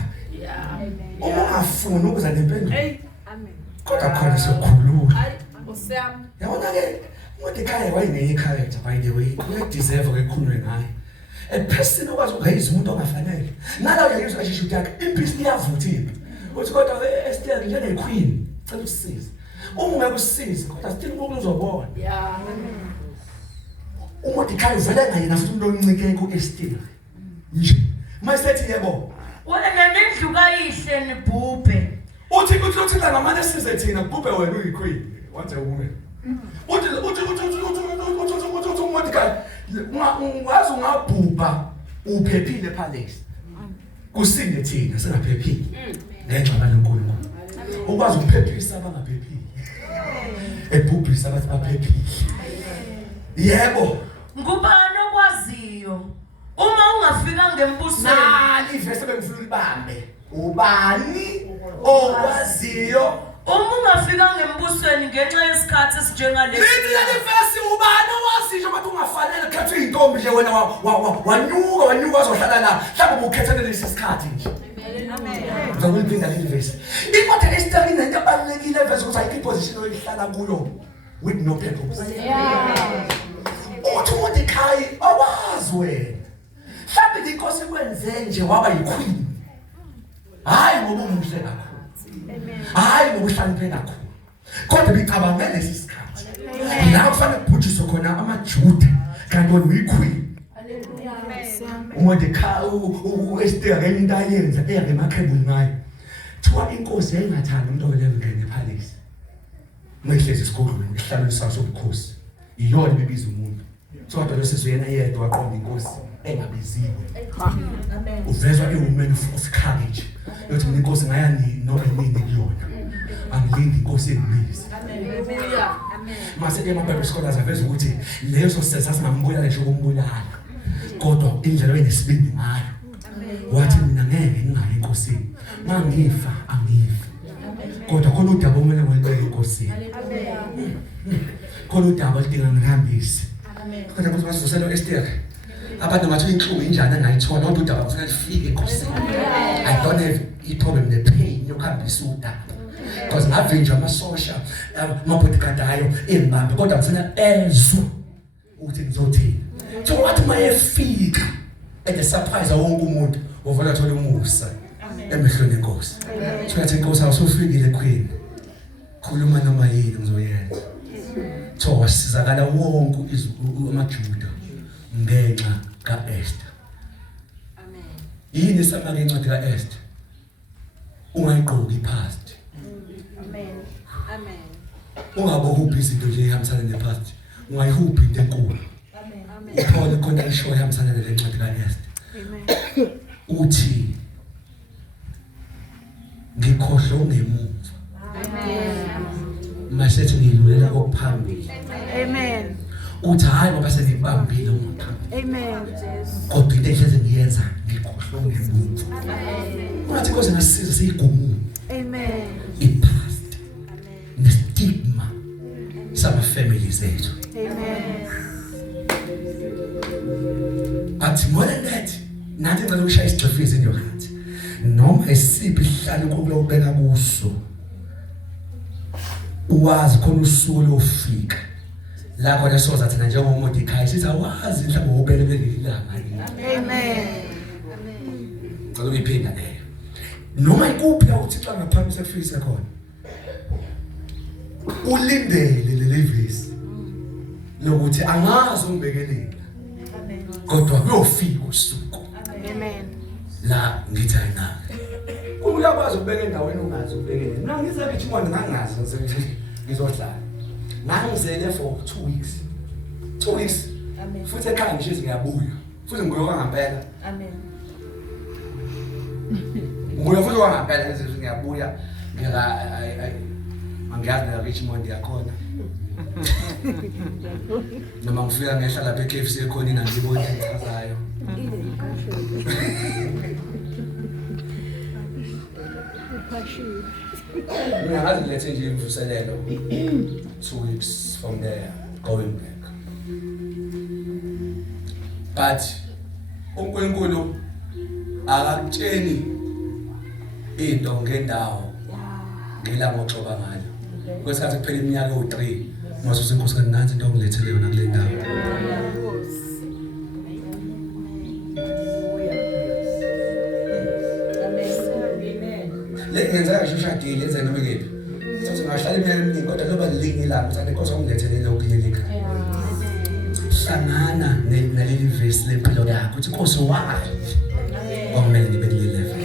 Uma ungafuni ukuza nempendulo. Amen. Kodwa khona sokukhulula. Usiyami. Yabona ke uModikhai wayine-character by the way. Uyadeserve ukukhululwa ngaye. A person okwazi ukuyizwa umuntu ongafanele. Nala uyayizwa nje ukuthi yakhe impisi iyavutha impi. Uthi kodwa Esther njengequeen cela usisize. Uma ungeke usisize kodwa still umuntu uzobona. Yeah. uModikhai vele ngayena futhi umuntu oncike kuEsther. Nje mayisethi yebo. Wena nendlu kayihle nibhubhe. Uthi la ngamane size thina kubhube wena uyiqueen. What a woman. Uthi uModikhai ungazi ungabhubha uphephile palace. Kusinde thina singaphephile. Ngenxa kaNkulunkulu. Ukwazi ukuphephisa abangaphephile. Ebhubhisa abathi baphephile. Yebo. Ngubani okwaziyo? Uma ungafika ngembusweni. Nali ivese bengifuna libambe. Ubani okwaziyo? Uma ungafika ngembusweni ngenxa yesikhathi esinjengalesi. Lithi le verse ubani owaziyo bathi ungafanele khethe intombi nje wena wanyuka wazohlala la. Mhlawumbe ubukhethele lesi sikhathi nje. Amen. Ngizokuphinda le verse. Ikodwa Esther inento ebalekile verse ukuthi ayikho position oyihlala kuyo with no purpose. Uthi uModikhai awazi wena. Mhlawumbe inkosi kwenze nje waba yiqueen. Hayi ngoba umuhle kakhulu. Hayi ngoba uhlanipheke kakhulu. Kodwa bicabangela lesi sikhathi. La kufanele kubhujiswe khona amaJuda kanti wena uyiqueen. uModikhai uEsther ngenye into ayenza eyake emakhebuli ngayo. Thiwa inkosi yayingathanda umuntu olevel ngene epalace. Mehlezi esigodlweni ihlalweni saso sobukhosi. Iyona bebiza umuntu. Kodwa losizwe yena yedwa waqonda inkosi engabiziwe. Amen. Uvezwa iwoman of courage. Yothi mina inkosi ngayani noma yini kuyona. Angilindi inkosi engibizi. Hallelujah. Amen. Mase ke amaBible scholars aveza ukuthi leso sesa singambulala nje ukumbulala. Kodwa indlela enesibindi ngayo. Wathi mina ngeke enkosini mangifa angifa kodwa khona udaba omele ngibeke enkosini khona udaba lidinga ngihambise kodwa manje masivusela Esther abantu ngathi inhlungu injani angayithola kodwa udaba kufanele lifike enkosini I don't have a problem the pain yokuhambisa udaba because ngavinjwa amasosha amabhodyguard ayo embambe kodwa kufanele ezwe ukuthi ngizothini so wathi mayefika and the surprise wonke umuntu uvela thola umusa emehlweni enkosi so yathi inkosi awusofikile queen khuluma noma yini ngizoyenza so wasizakala wonke amaJuda ngenxa kaEsther amen yini sabanga incwadi kaEsther ungayiqoki past Amen. Amen. ungabokuphi izinto nje ehambisana nepast ungayihuphi into enkulu Amen. uphole khona isho ehambisana nelencwadi kaEsther Amen. uthi ngikhohlwa ngemuva masethi ngilulela kokuphambili Amen. uthi hayi ngoba senibambile umphambili Amen. kodwa into ehleze ngiyenza ngikhohlwa ngemuva ungathi inkosi ngasisiza siyigumu Amen. ipast nestigma sama families ethu Amen. but more than that nathi ngicela ukushaya isigxivizi in your heart noma isiphi isihlalo kokubeka kuso uwazi khona usuku lofika la khona soza thina njengoMordekhai sithi awazi mhlawumbe ubele belilanga Amen. ngicela ukuyiphinda leyo noma ikuphi uThixo ngaphambi sekufisa khona ulindele lelevisi lokuthi angazi umbekelela kodwa kuyofika usuku Amen. la ngithi ayina uyakwazi ukubeka endaweni ungazi ubekele mina ngizabe ithi manje ngangazi ngizohlala ngangizele for 2 weeks Amen. futhi ekhaya ngisho ngiyabuya futhi ngiyoka ngempela Amen. ngibuya futhi wangaphela ngize ngiyabuya angiyazi la Richmond yakhona noma ngifika ngehla lapha eKFC ekhona ingangibona engichazayo Ngiyazi lethe nje imvuselelo 2 weeks from there going back but uNkulunkulu akakutsheni into ngendawo ngila ngoxoba ngalo kwesikhathi kuphela iminyaka u3 masuze inkosi kananzi into ngilethele yona kule ndawo lengenza ngishashadile enze noma kephi sothi ngahlala iminyaka eminingi kodwa loba lilingi ilanga uthanda inkosi ongilethele lokuphileleka hlangana naleli verse lempilo yakho uthi inkosi wayi okumele ngibe kule level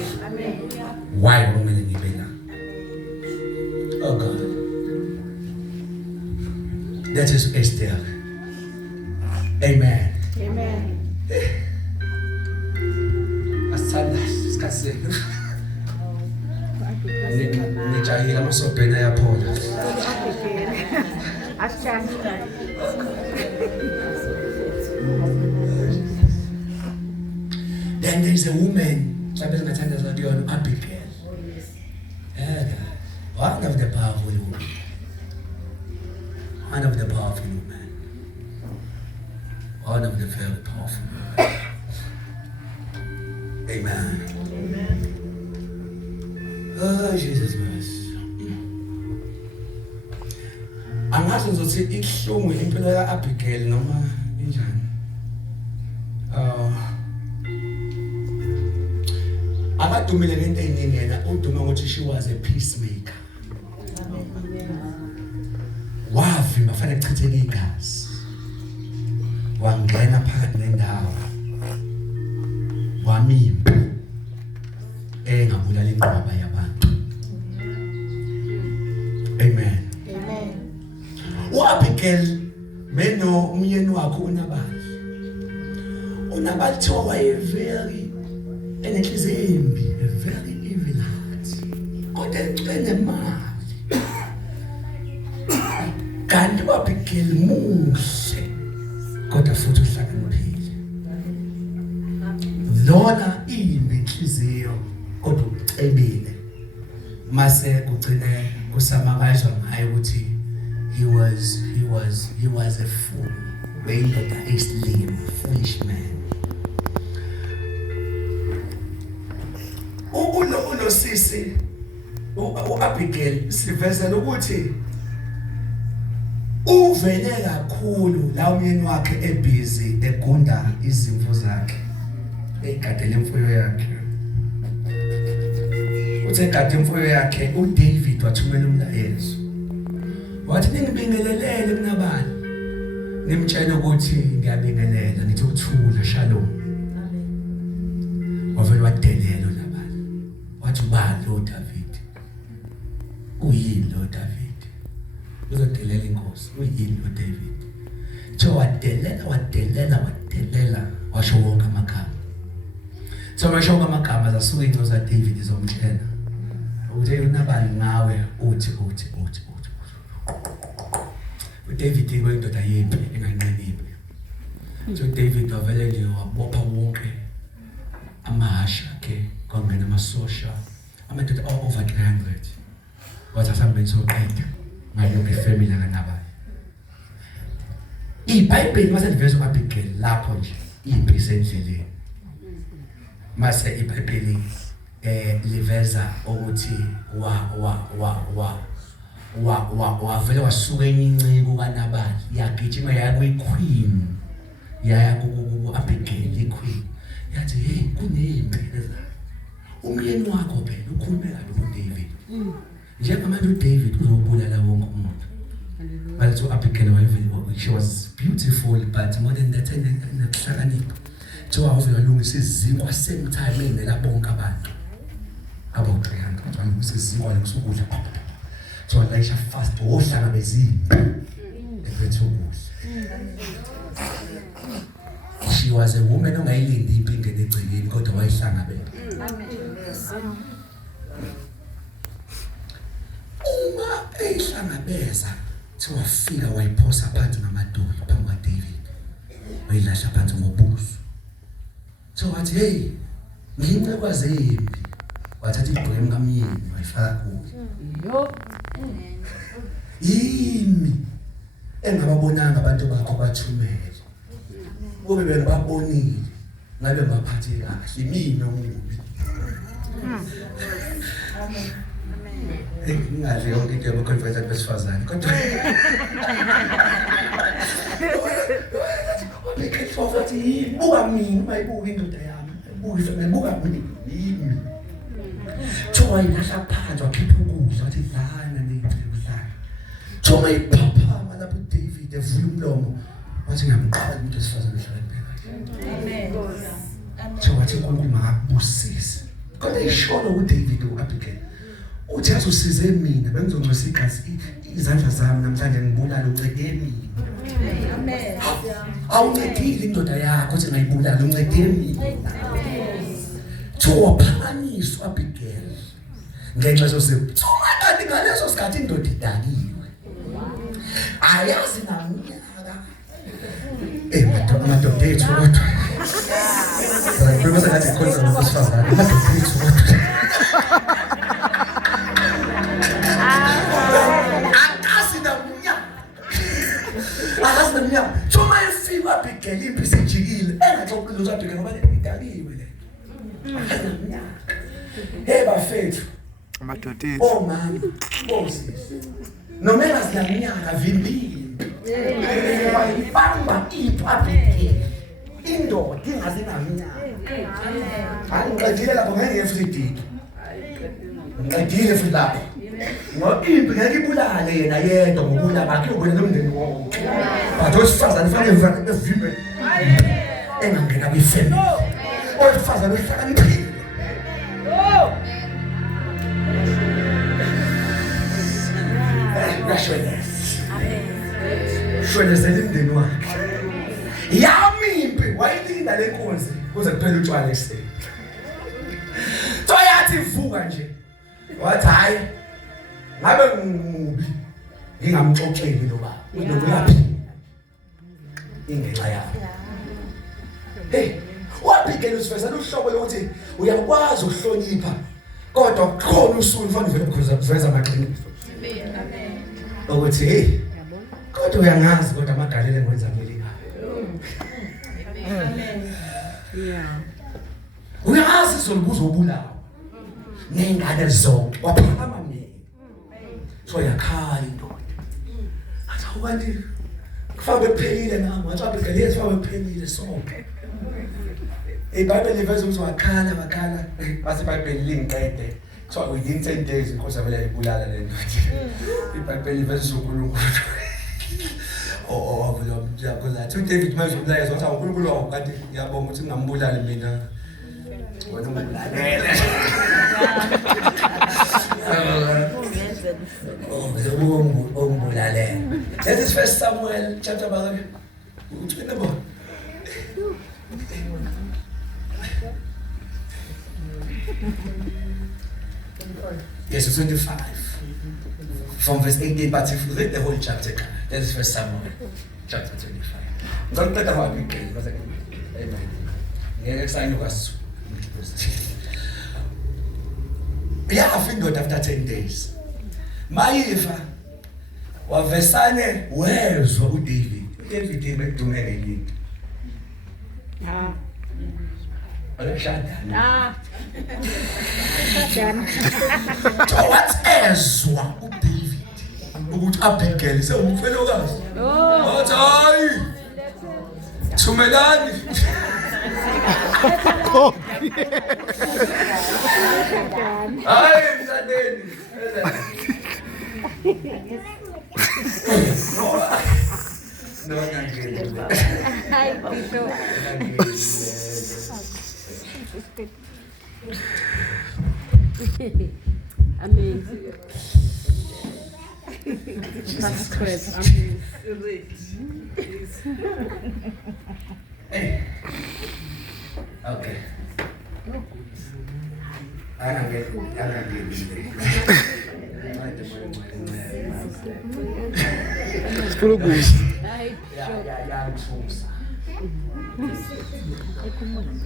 why okumele ngibe la oh God that is Esther amen Amen. asana sikase nijahila amasobhena yaphola then there is a woman mhlawumbe singathandaza kuyona Abigail one of the powerful women one of the powerful women one of the very powerful women amen oh Jesus Christ angazi ngizothi ihlungu impilo kaAbigail noma injani akadumile ngento eyiningi yena udume ngokuthi she was a peacemaker wavimba fanele kuchitheke igazi wangena phakathi nendawo wamimba engabulala inqwaba yabantu amen Amen. uAbigail beno umyeni wakho uNabali thiwa waye very enenhliziyo embi a very evil heart kodwa ecene mali kanti uAbigail muhle kodwa futhi uhlakaniphile lona imbi inhliziyo kodwa ecebile mase kugcine kusamakazwa ngaye ukuthi he was a fool, beyindoda esilima, foolish man. Ulo sisi uAbigail sivezela ukuthi uvele kakhulu la umyeni wakhe ebusy egunda izimvu zakhe, egadela imfuyo yakhe. Uthe gade imfuyo yakhe uDavid wathumela umlayezo. Wathi ningibingelelele kunabani. Nimtshela ukuthi ngiyabingelela, nithi ukuthula, shalom. Wavele wadelela labani. Wathi ubani lo David? Uyini lo David? Uzodelela inkosi. Uyini lo David? So wadelela washo wonke amagama. So washo wonke amagama zasuka incozo za David izomtshela. Uthe unabani ngawe uthi. uDavid indoda yempi enganqinile. So David wavele nje wabopha wonke amahasha akhe kwangena amasosha amadoda over 300. Wathasambeni soqeda ngalo ngefamily kanabani. iBhayibheli mase liveza uAbigail lapho nje impi sendleleni. Mase iBhayibheli liveza ukuthi wavele wasuka enincinci kaNabali yagijima yaya kwiQueen yaya kuAbigail iQueen yathi hey kunempi ezayo umyeni wakho phela ukhulume kabi kuDavid njengamanje uDavid uzobulala wonke umuntu. But to Abigail she was beautiful but more than that nehlakanipha so wavela lungisa iziko same time enela bonke abantu abo 300 bangisa iziko lekusukudla. So Elisha fast ohlala bezimpi ephethe ukudla. She was a woman ongayilindi impi ingene egcekeni kodwa wayihlangabela. Uma ehlangabeza wafika wayiphosa phansi ngamadolo phambi kaDavid. Wayilahla phansi ngobuso. So wathi hey ngincekwaze impi. Wathatha ibhomu kamyeni wayifaka kuyo. Yimi engababonanga abantu bakho bathumele. Kube bengababonile ngabe baphathe kahle mina omubi. Ngingazi yonke into yokuconfess abesifazane kodwa Bekhethofa wathi buka mina mayibuka indoda yami buka mina Thowa ilahla phansi wakhipha ukudla wathi dlana nendlela Thowa iphaphama lapho uDavid evula umlomo wathi ngiyamqala umuntu esifazane ehlala Amen. Thowa wathi uNkulunkulu makabusise kodwa isholo uDavid uAbigail uthi asize mina bengizongcwesa igazi izandla zami namhlanje ngibulala uncede mina. Amen. Awuncedile indoda yakho ukuthi ngayibulala uncede mina. Thowa phakanyiswa Abigail ngenxa yosipho. Thowa kanti ngaleso sikhathi indoda idakiwe. Ayazi naminyaka. Madoda ethu kodwa. Bese ngathi khona ngosifazane madoda ethu kodwa. Thoma efika Abigail impi sejikile engaxoxile uZaDuke ngoba idakiwe le. Hey bafethu amadodeti mama bosisi noma engazinaminyaka vimbili wayibamba iPabigail indoda ingazinaminyaka. Angiqedile lapho ngeke ngefridiki ngiqedile futhi lapho ngoba impi ngeke ibulale yena yedwa ngokula bakhe ubona nomndeni wonke. But osifazane fanele mfana evimbe engangena kwifamily. Osifazane uhlakaniphile. Shwelezela imndeni wakhe. Yami impi wayilinda lenkonzi kuze kuphele utshwala ekseni. Toyathi ivuka nje. Wathi hayi ngabe ngubi ngingamxoxeli lo baba unokulaphi ingenxa yakhe. Hey waBigail usifezela uhlobo lokuthi uyakwazi ukuhlonipha kodwa khona usuku kufanele uveze amaqiniso ukuthi hey kodwa uyangazi kodwa amagalelo engiwenza ngelinga uyazi solubuzo obulawa nengane zonke waphakama mina so yakhala indoda athi ukanti kufanele kuphelile nami wathi abegele kufanele kuphelile sonke iBhayibheli liveza ukuthi wakhala base iBhayibheli lingiqede so within 10 days inkosi avela ibulala le ndoda iBhayibheli liveza uNkulunkulu vela mjakolathi uDavid manje umlayezo wathi uNkulunkulu wakho kanti ngiyabonga ukuthi ngingambulali mina wena ungibulalela That is 1 Samuel chapter 5. Which one about? Yes, it's 25. From verse 18, but if you read the whole chapter, that is 1 Samuel chapter 25. Don't let the heart be clean. Amen. Next time you guys. Yeah, I think God after 10 days. Maifa wavesane wezwa uDavid ebedumele yini alashadana ezwa uDavid ukuthi Abigail sewumfelokazi wathi hayi thumelani hayi mzadeni No, Amen. Jesus Christ. Amen. Okay. I don't get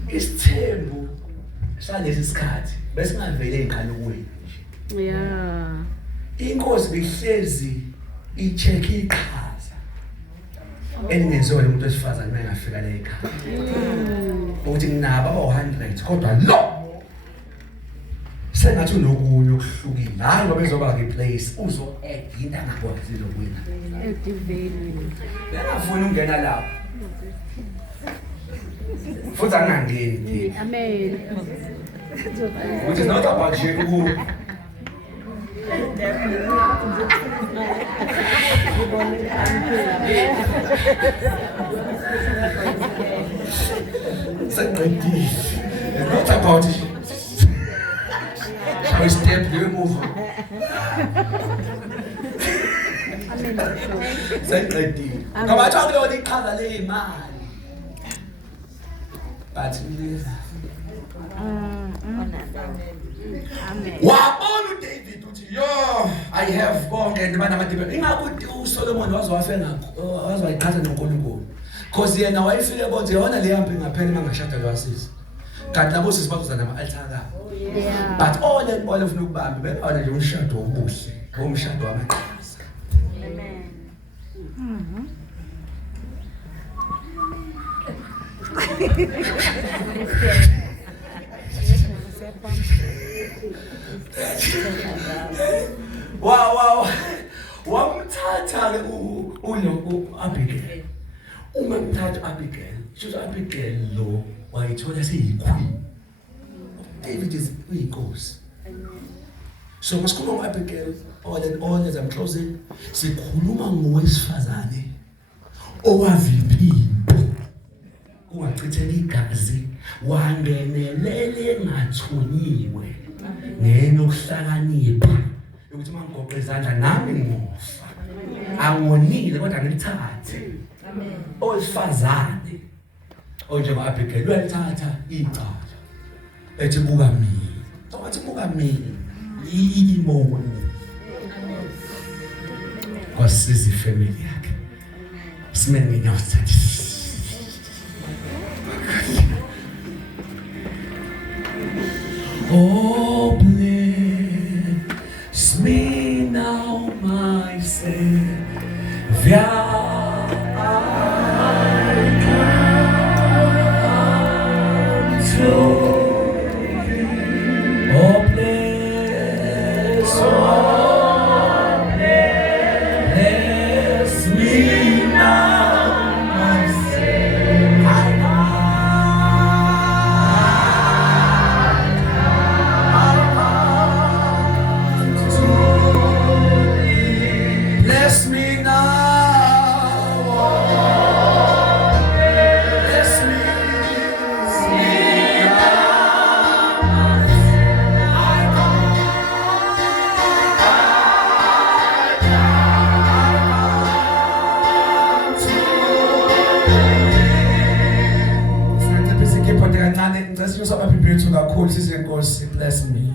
Isithembu salesi sikhathi besingavele eqalukweni nje. Yeah. Inkosi bihlezi icheck iqhaza. Engenziwa umuntu wesifazane mayengafika la ekhaya. Ukuthi nginabo aba100 kodwa lo sengathi unokunye okuhlukile hayi ngoba ezoba ngeplace uzo act into angakwazi lokwena Activate. uyafuna ungena lapho futhi angangeni Amen. which is not about you it's not about you. Shall we step you move? Senqedile. Ngabathi akuyona iqhaza leimali. But wabona uDavid uthi yo I have konke namadibela ingakuthi uSolomon wazowafena wazoyiqhaza noNkulunkulu. Because yena wayefile bonke yona le yampi ngaphela mangashada lwasisi. Kanti labo sisi bazozana ama-altar. But all ufuna ukubamba bebona nje umshado obuhle, umshado wamaqhaza. Amen. Wow. Wamthatha ke uAbigail. Uma mthatha Abigail, sho Abigail lo wayithola seyiqueen. David is uyinkosi. So masikhuluma ngAbigail all as I'm closing sikhuluma ngowesifazane owaviphimbo ungachithela igazi wangenelele ngathonyiwe ngenokuhlakanipha ukuthi mangigoqe izandla nami ngofa angonile kodwa ngilithathe owesifazane onjengoAbigail uyalithatha icala ethi buka mina wathi buka mina imoni kwasiza ifamily yakhe simene ngiyawuthatha oh bless my Savior. Oh, bless me now, my Savior. Bless me now. Bless me. Ngicela kancane ngicela sinyusa amabhibheli kakhulu size Nkosi bless me.